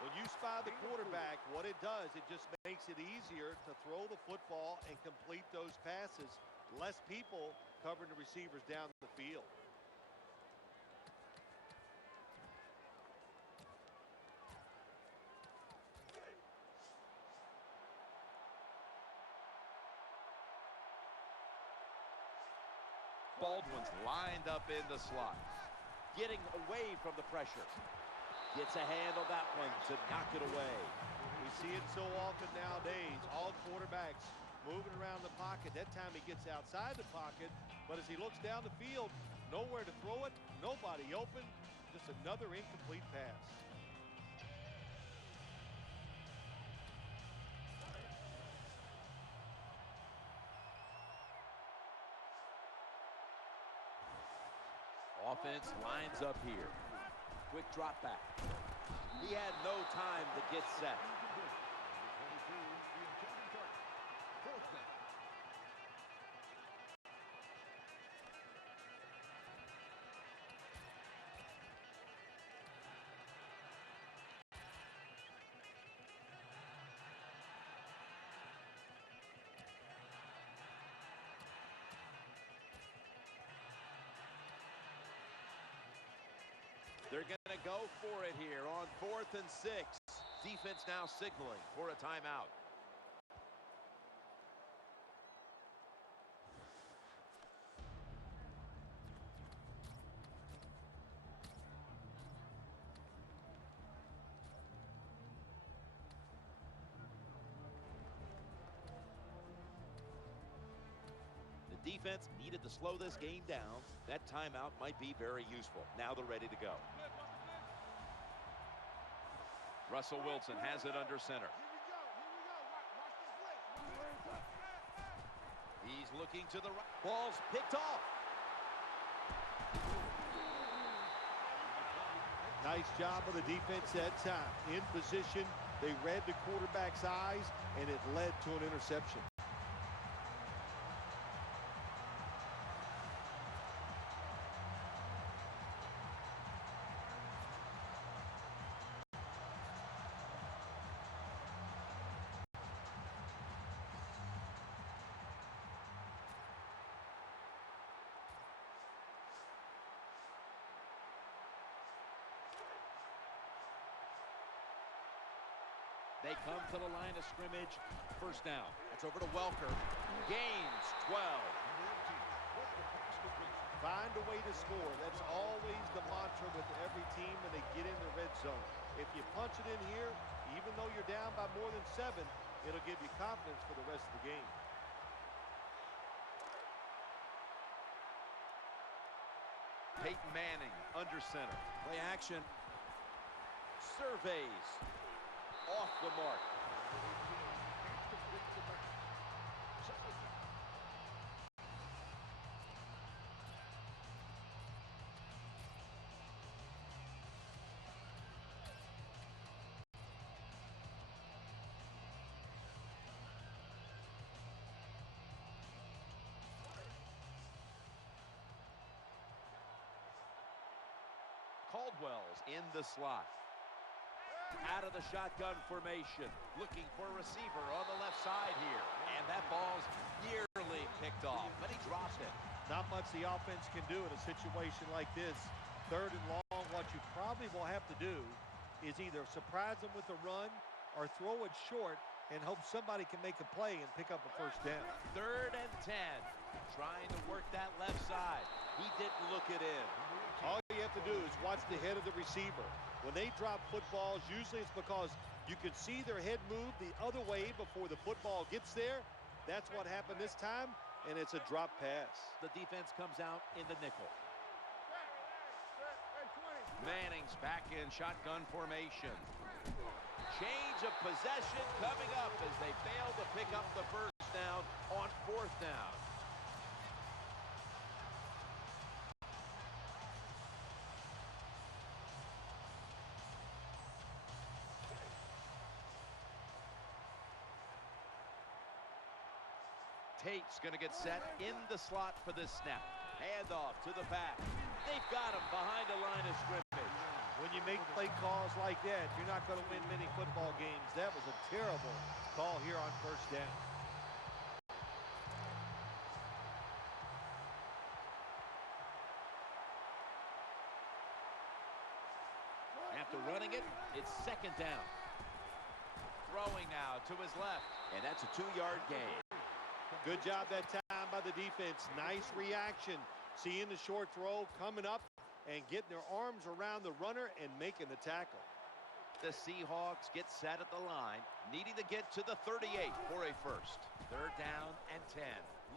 When you spy the quarterback, what it does, it just makes it easier to throw the football and complete those passes. Less people covering the receivers down the field. Baldwin's lined up in the slot, getting away from the pressure. Gets a hand on that one to knock it away. We see it so often nowadays. All quarterbacks moving around the pocket. That time he gets outside the pocket, but as he looks down the field, nowhere to throw it, nobody open, just another incomplete pass. Offense lines up here. Quick drop back. He had no time to get set. They're going to go for it here on 4th and 6. Defense now signaling for a timeout. The defense needed to slow this game down. That timeout might be very useful. Now they're ready to go. Russell Wilson has it under center. He's looking to the right. Ball's picked off. Nice job of the defense that time. In position, they read the quarterback's eyes, and it led to an interception. They come to the line of scrimmage. First down. That's over to Welker. Gains 12. Find a way to score. That's always the mantra with every team when they get in the red zone. If you punch it in here, even though you're down by more than 7, it'll give you confidence for the rest of the game. Peyton Manning under center. Play action. Surveys. Off the mark. Caldwell's in the slot. Out of the shotgun formation, looking for a receiver on the left side here. And that ball's nearly picked off, but he dropped it. Not much the offense can do in a situation like this. 3rd and long, what you probably will have to do is either surprise them with a run or throw it short and hope somebody can make a play and pick up a first down. 3rd and 10. Trying to work that left side. He didn't look it in. All you have to do is watch the head of the receiver. When they drop footballs, usually it's because you can see their head move the other way before the football gets there. That's what happened this time, and it's a drop pass. The defense comes out in the nickel. Manning's back in shotgun formation. Change of possession coming up as they fail to pick up the first down on 4th down. Tate's going to get set in the slot for this snap. Handoff to the back. They've got him behind the line of scrimmage. When you make play calls like that, you're not going to win many football games. That was a terrible call here on 1st down. After running it, it's 2nd down. Throwing now to his left, and that's a 2-yard gain. Good job that time by the defense. Nice reaction. Seeing the short throw coming up, and getting their arms around the runner and making the tackle. The Seahawks get set at the line, needing to get to the 38 for a first. 3rd down and 10.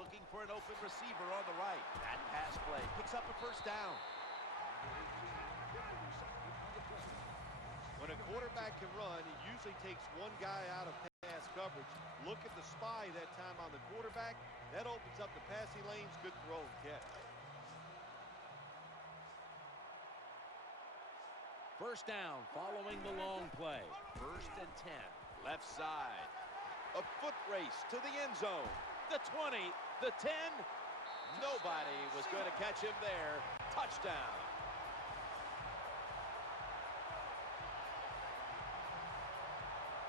Looking for an open receiver on the right. That pass play picks up a first down. When a quarterback can run, it usually takes one guy out of pass coverage. Look at the spy that time on the quarterback. That opens up the passing lanes. Good throw and catch. First down following the long play. 1st and 10. Left side. A foot race to the end zone. The 20, the 10. Nobody was going to catch him there. Touchdown.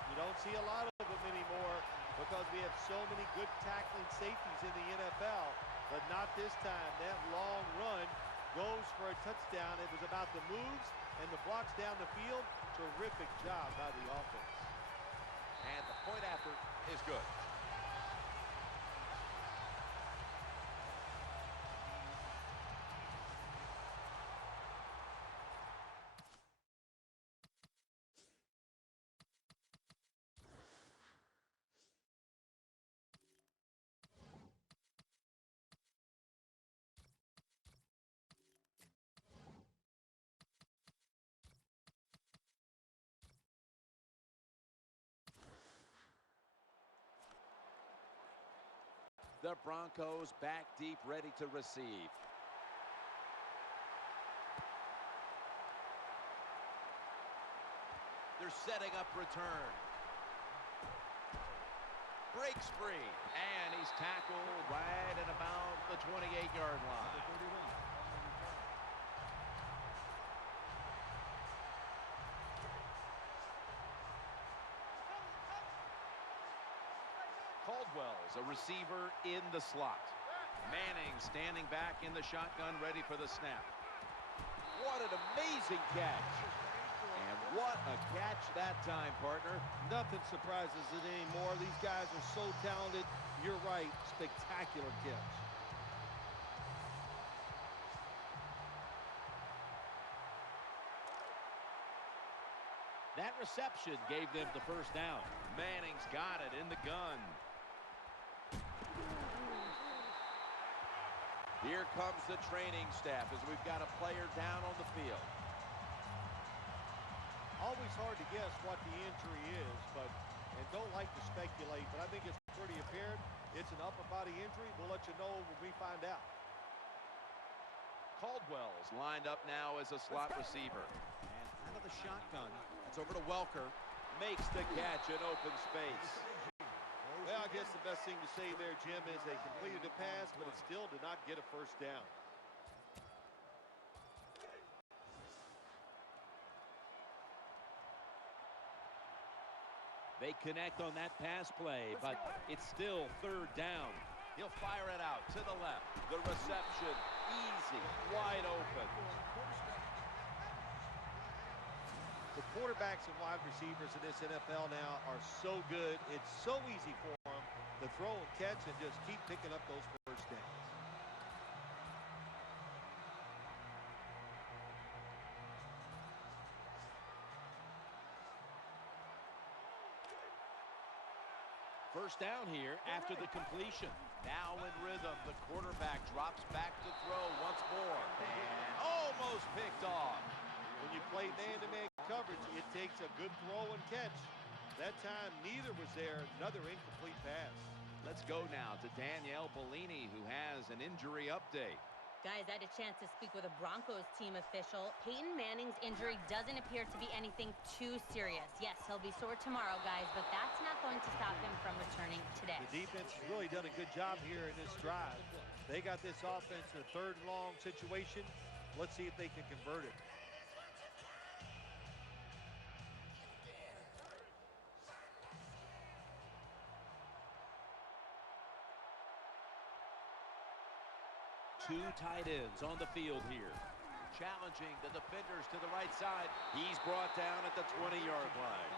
You don't see a lot of them anymore because we have so many good tackling safeties in the NFL, but not this time. That long run goes for a touchdown. It was about the moves and the blocks down the field. Terrific job by the offense. And the point after is good. The Broncos back deep, ready to receive. They're setting up return. Breaks free, and he's tackled right at about the 28-yard line. Caldwell's a receiver in the slot. Manning standing back in the shotgun, ready for the snap. What an amazing catch. And what a catch that time, partner. Nothing surprises it anymore. These guys are so talented. You're right. Spectacular catch. That reception gave them the first down. Manning's got it in the gun. Here comes the training staff as we've got a player down on the field. Always hard to guess what the injury is, and don't like to speculate, but I think it's pretty apparent. It's an upper body injury. We'll let you know when we find out. Caldwell's lined up now as a slot receiver. And out of the shotgun, it's over to Welker. Makes the catch in open space. Well, I guess the best thing to say there, Jim, is they completed the pass, but it still did not get a first down. They connect on that pass play, but it's still 3rd down. He'll fire it out to the left. The reception, easy, wide open. The quarterbacks and wide receivers in this NFL now are so good. It's so easy for them to throw and catch and just keep picking up those first downs. First down here after the completion. Now in rhythm, the quarterback drops back to throw once more. And almost picked off. When you play man-to-man coverage, it takes a good throw and catch. That time, neither was there. Another incomplete pass. Let's go now to Danielle Bellini, who has an injury update. Guys, I had a chance to speak with a Broncos team official. Peyton Manning's injury doesn't appear to be anything too serious. Yes, he'll be sore tomorrow, guys, but that's not going to stop him from returning today. The defense has really done a good job here in this drive. They got this offense in a 3rd and long situation. Let's see if they can convert it. Two tight ends on the field here. Challenging the defenders to the right side. He's brought down at the 20-yard line.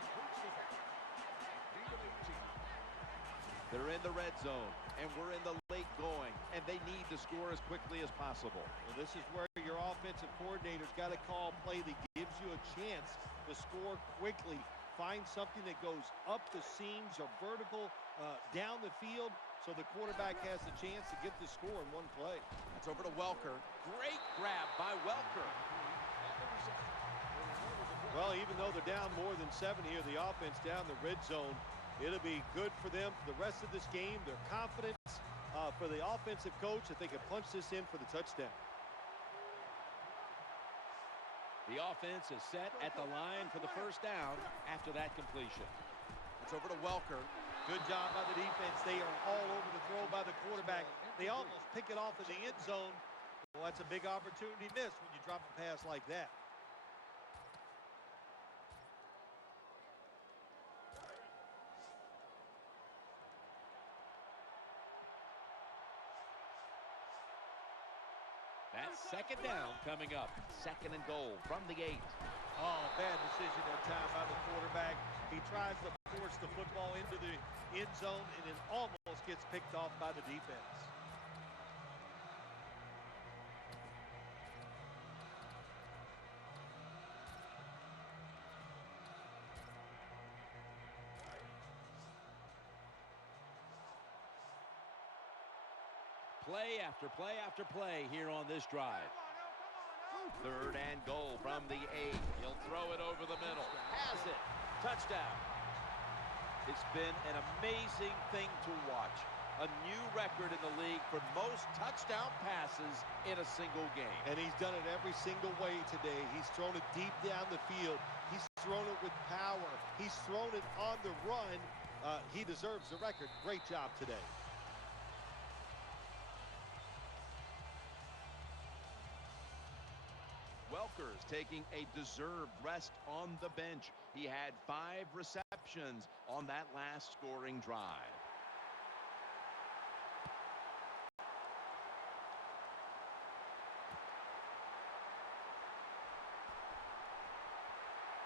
They're in the red zone. and we're in the late going, and they need to score as quickly as possible. Well, this is where your offensive coordinator's got to call a play that gives you a chance to score quickly. Find something that goes up the seams or vertical down the field so the quarterback has a chance to get the score in one play. That's over to Welker. Great grab by Welker. Well, even though they're down more than 7 here, the offense down the red zone, it'll be good for them for the rest of this game. Their confidence for the offensive coach that they can punch this in for the touchdown. The offense is set at the line for the first down after that completion. It's over to Welker. Good job by the defense. They are all over the throw by the quarterback. They almost pick it off in the end zone. Well, that's a big opportunity missed when you drop a pass like that. That's second down coming up. 2nd and goal from the 8. Oh, bad decision that time by the quarterback. He tries to force the football into the end zone, and it almost gets picked off by the defense. Play after play after play here on this drive. 3rd and goal from the 8. He'll throw it over the middle. Has it. Touchdown. It's been an amazing thing to watch. A new record in the league for most touchdown passes in a single game. And he's done it every single way today. He's thrown it deep down the field. He's thrown it with power. He's thrown it on the run. He deserves the record. Great job today. Welker is taking a deserved rest on the bench. He had 5 receptions on that last scoring drive.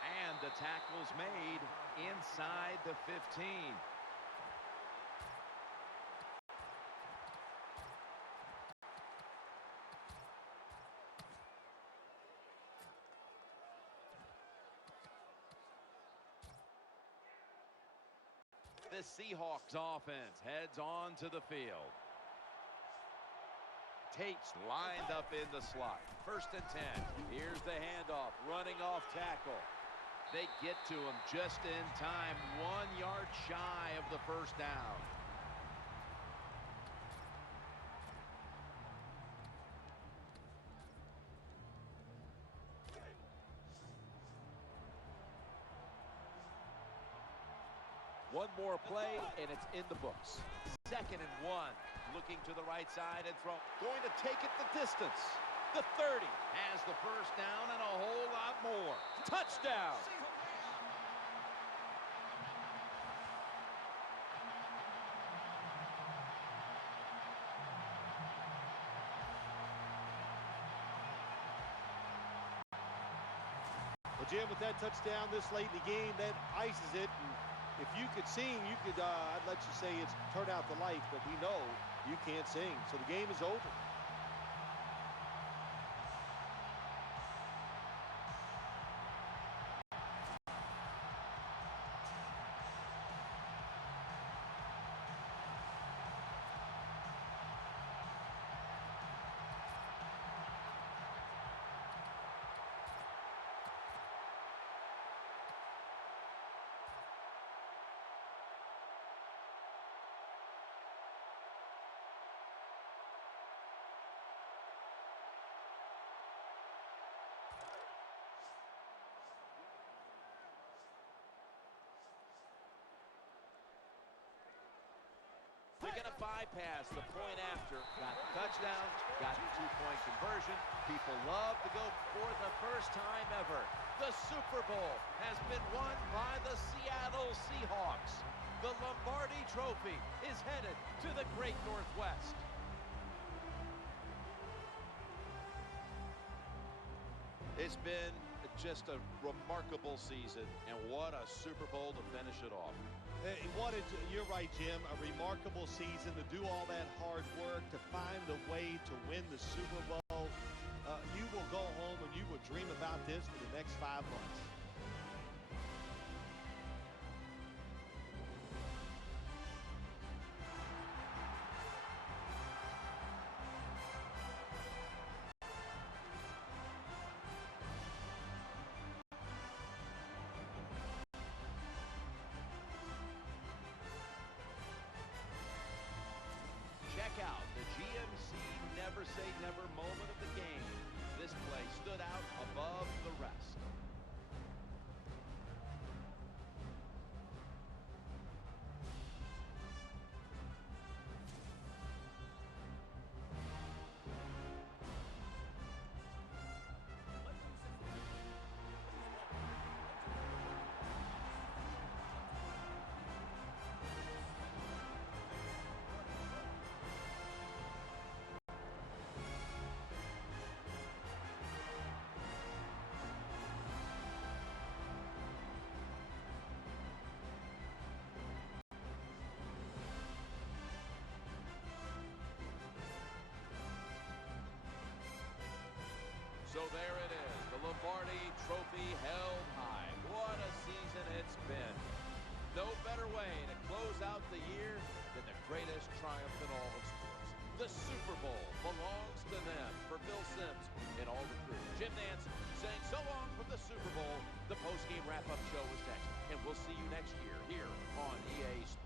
And the tackle's made inside the 15. The Seahawks offense heads on to the field. Tate's lined up in the slot. 1st and 10. Here's the handoff, running off tackle. They get to him just in time, 1 yard shy of the first down. One more play, and it's in the books. 2nd and 1. Looking to the right side and throw. Going to take it the distance. The 30 has the first down and a whole lot more. Touchdown! Well, Jim, with that touchdown this late in the game, that ices it. And if you could sing, you could, I'd let you say it's turn out the light, but we know you can't sing. So the game is over. They're going to bypass the point after. Got the touchdown, got the 2-point conversion. People love to go for the first time ever. The Super Bowl has been won by the Seattle Seahawks. The Lombardi Trophy is headed to the Great Northwest. It's been Just a remarkable season, and what a Super Bowl to finish it off. You're right, Jim. A remarkable season to do all that hard work, to find a way to win the Super Bowl. You will go home and you will dream about this for the next 5 months. Check out the GMC Never Say Never moment of the game. This play stood out above the rest. So there it is, the Lombardi Trophy held high. What a season it's been. No better way to close out the year than the greatest triumph in all of sports. The Super Bowl belongs to them. For Phil Simms and all the crew, Jim Nance saying so long from the Super Bowl. The post-game wrap-up show is next, and we'll see you next year here on EA Sports.